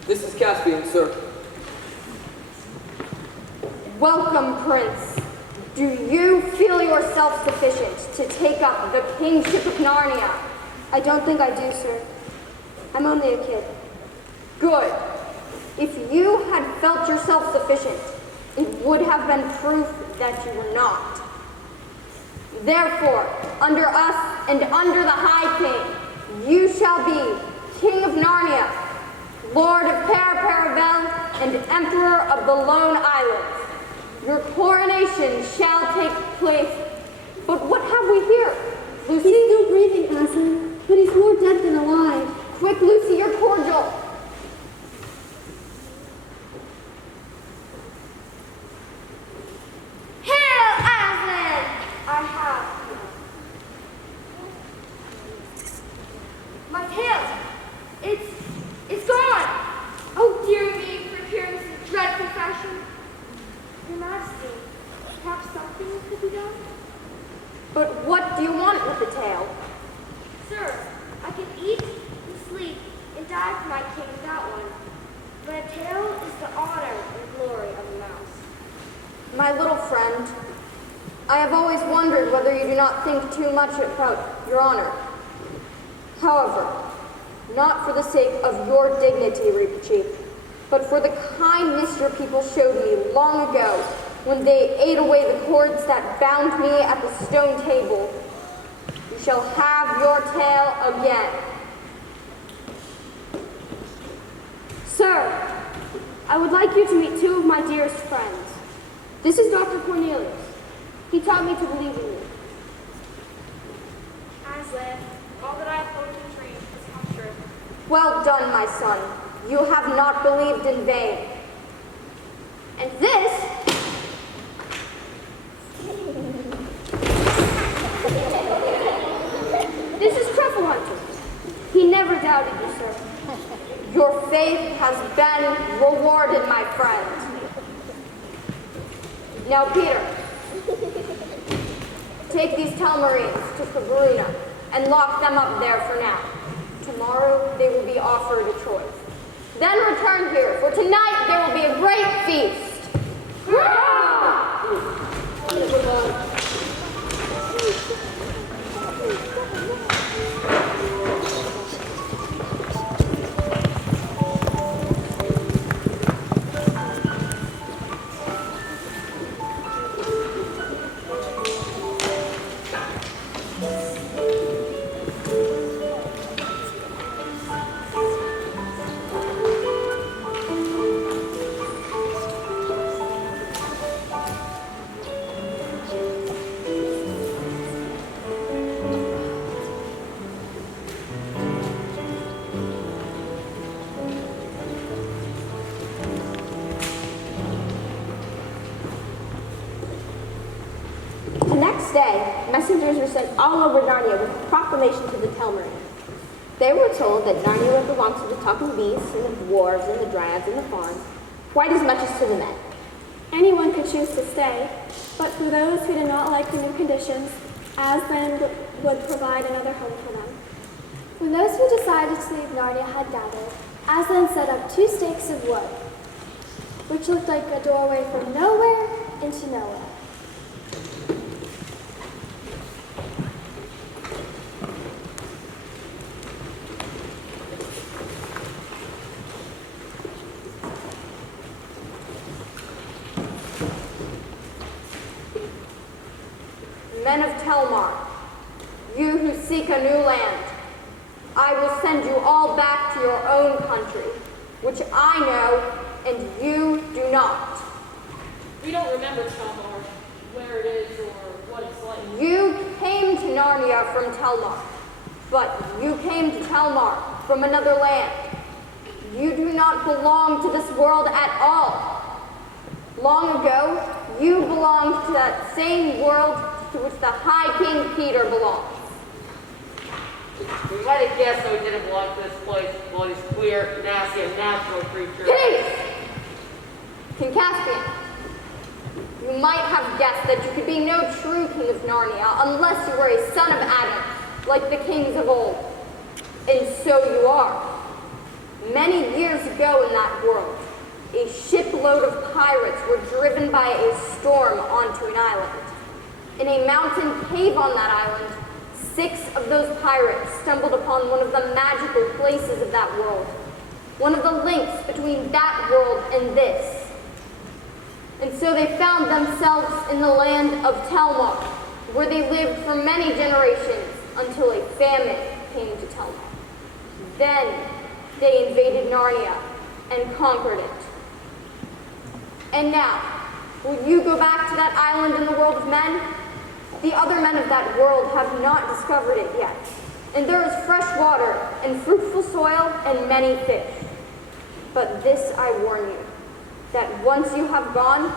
This is Caspian, sir. Welcome, Prince. Do you feel yourself sufficient to take up the kingship of Narnia? I don't think I do, sir. I'm only a kid. Good. If you had felt yourself sufficient, it would have been proof that you were not. Therefore, under us and under the High King, you shall be King of Narnia, Lord of Paravel, and Emperor of the Lone Islands. Your coronation shall take place. But what have we here? Lucy? He's still breathing, Aslan, but he's more dead than alive. Quick, Lucy, your cordial. Hail, Aslan! I But what do you want with the tale? Sir, I can eat and sleep and die for my king without one. But a tail is the honor and glory of a mouse. My little friend, I have always wondered whether you do not think too much about your honor. However, not for the sake of your dignity, Reaper-Chief, but for the kindness your people showed me long ago when they ate away the cords that bound me at the stone table, you shall have your tail again. Sir, I would like you to meet two of my dearest friends. This is Dr. Cornelius. He taught me to believe in you. Aslan, all that I have hoped and dreamed has come true. Well done, my son. You have not believed in vain. And this is Truffle Hunter. He never doubted you, sir. Your faith has been rewarded, my friend. Now, Peter, take these Telmarines to Fabruna and lock them up there for now. Tomorrow they will be offered a choice. Then return here, for tonight there will be a great feast. Hurrah! Day, messengers were sent all over Narnia with a proclamation to the Telmarines. They were told that Narnia would belong to the talking beasts and the dwarves and the dryads and the fauns, quite as much as to the men. Anyone could choose to stay, but for those who did not like the new conditions, Aslan would provide another home for them. When those who decided to leave Narnia had gathered, Aslan set up 2 stakes of wood, which looked like a doorway from nowhere into nowhere. Men of Telmar, you who seek a new land, I will send you all back to your own country, which I know and you do not. We don't remember Telmar, where it is or what it's like. You came to Narnia from Telmar, but you came to Telmar from another land. You do not belong to this world at all. Long ago, you belonged to that same world to which the High King Peter belongs. We might have guessed that we didn't belong to this place with all these queer, nasty, and natural creatures. Peace! King Caspian, you might have guessed that you could be no true king of Narnia unless you were a son of Adam, like the kings of old. And so you are. Many years ago in that world, a shipload of pirates were driven by a storm onto an island. In a mountain cave on that island, 6 of those pirates stumbled upon one of the magical places of that world, one of the links between that world and this. And so they found themselves in the land of Telmar, where they lived for many generations until a famine came to Telmar. Then they invaded Narnia and conquered it. And now, will you go back to that island in the world of men? The other men of that world have not discovered it yet. And there is fresh water and fruitful soil and many fish. But this I warn you, that once you have gone,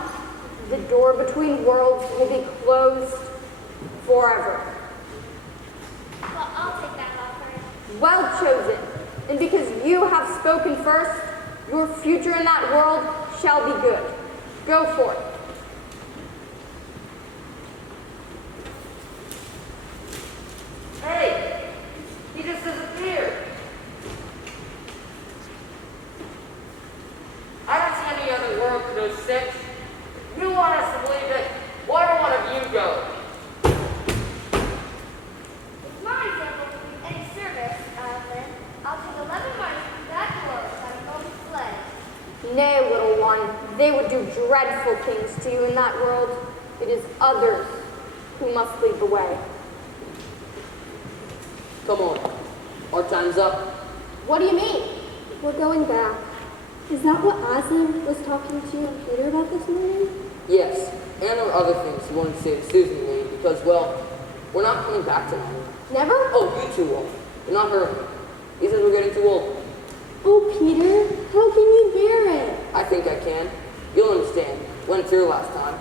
the door between worlds will be closed forever. Well, I'll take that offer. Well chosen. And because you have spoken first, your future in that world shall be good. Go forth. six. You want us to believe it? Why don't one of you go? With my example to do any service, Flynn, I'll take 11 miles through that door without an open sledge. Nay, little one, they would do dreadful things to you in that world. It is others who must lead the way. Come on. Our time's up. What do you mean? We're going back. Is that what Aslan was talking to you and Peter about this morning? Yes, and there were other things he wanted to say to Susan and me because, well, we're not coming back tonight. Never? Oh, you two won't. You're not her. He says we're getting too old. Oh, Peter, how can you bear it? I think I can. You'll understand. Went through last time.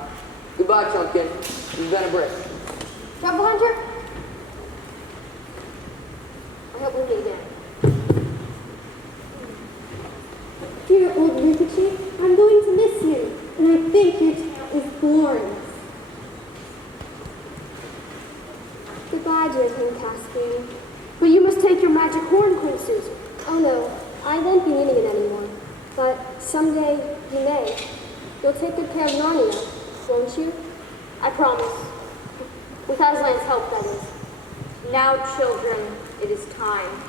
Goodbye, Chunkin. You've been a brick. Trouble Hunter? I hope we'll meet again. Dear old Rinpoche, I'm going to miss you, and I think your tale is glorious. Goodbye, dear King Caspian. But you must take your magic horn, Queen Susan. Oh no, I won't be needing it anymore. But someday you may. You'll take good care of Narnia, won't you? I promise. With Aslan's help, that is. Now, children, it is time.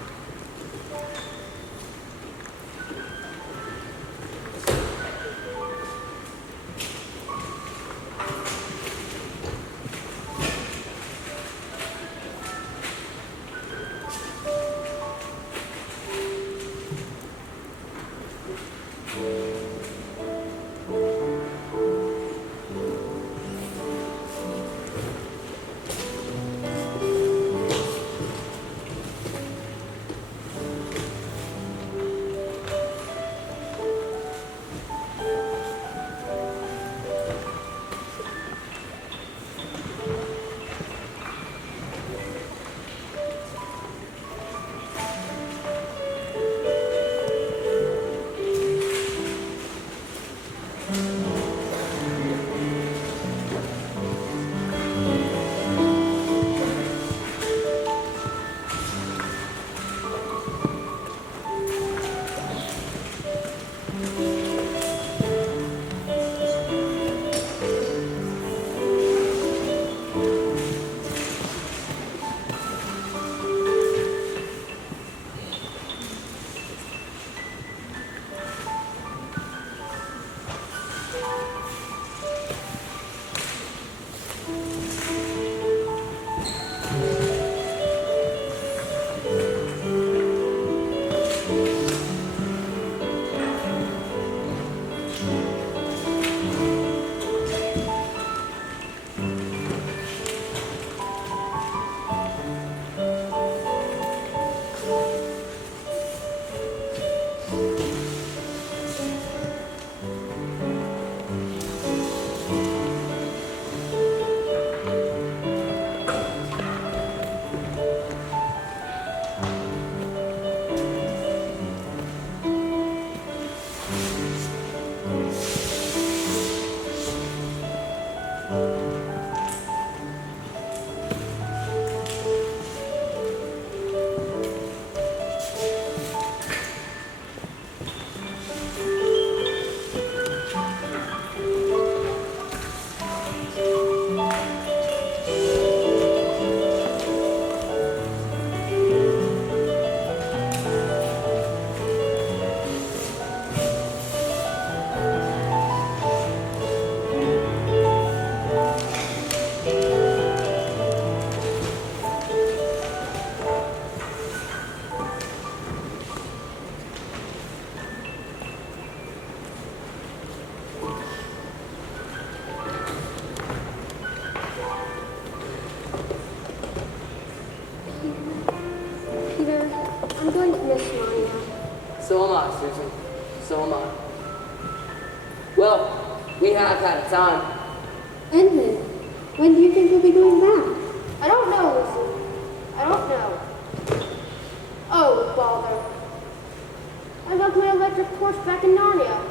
I'm going to miss Narnia. So am I, Susan. So am I. Well, we have had a time. Edmund, when do you think we'll be going back? I don't know, Lucy. I don't know. Oh, bother. I left my electric torch back in Narnia.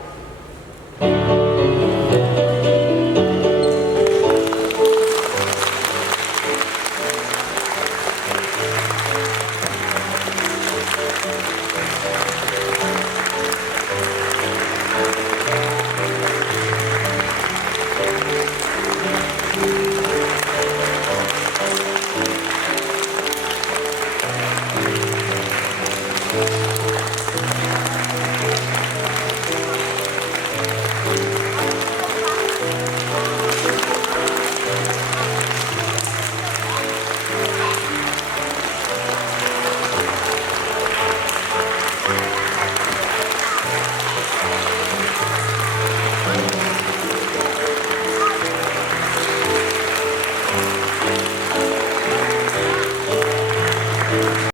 Thank you.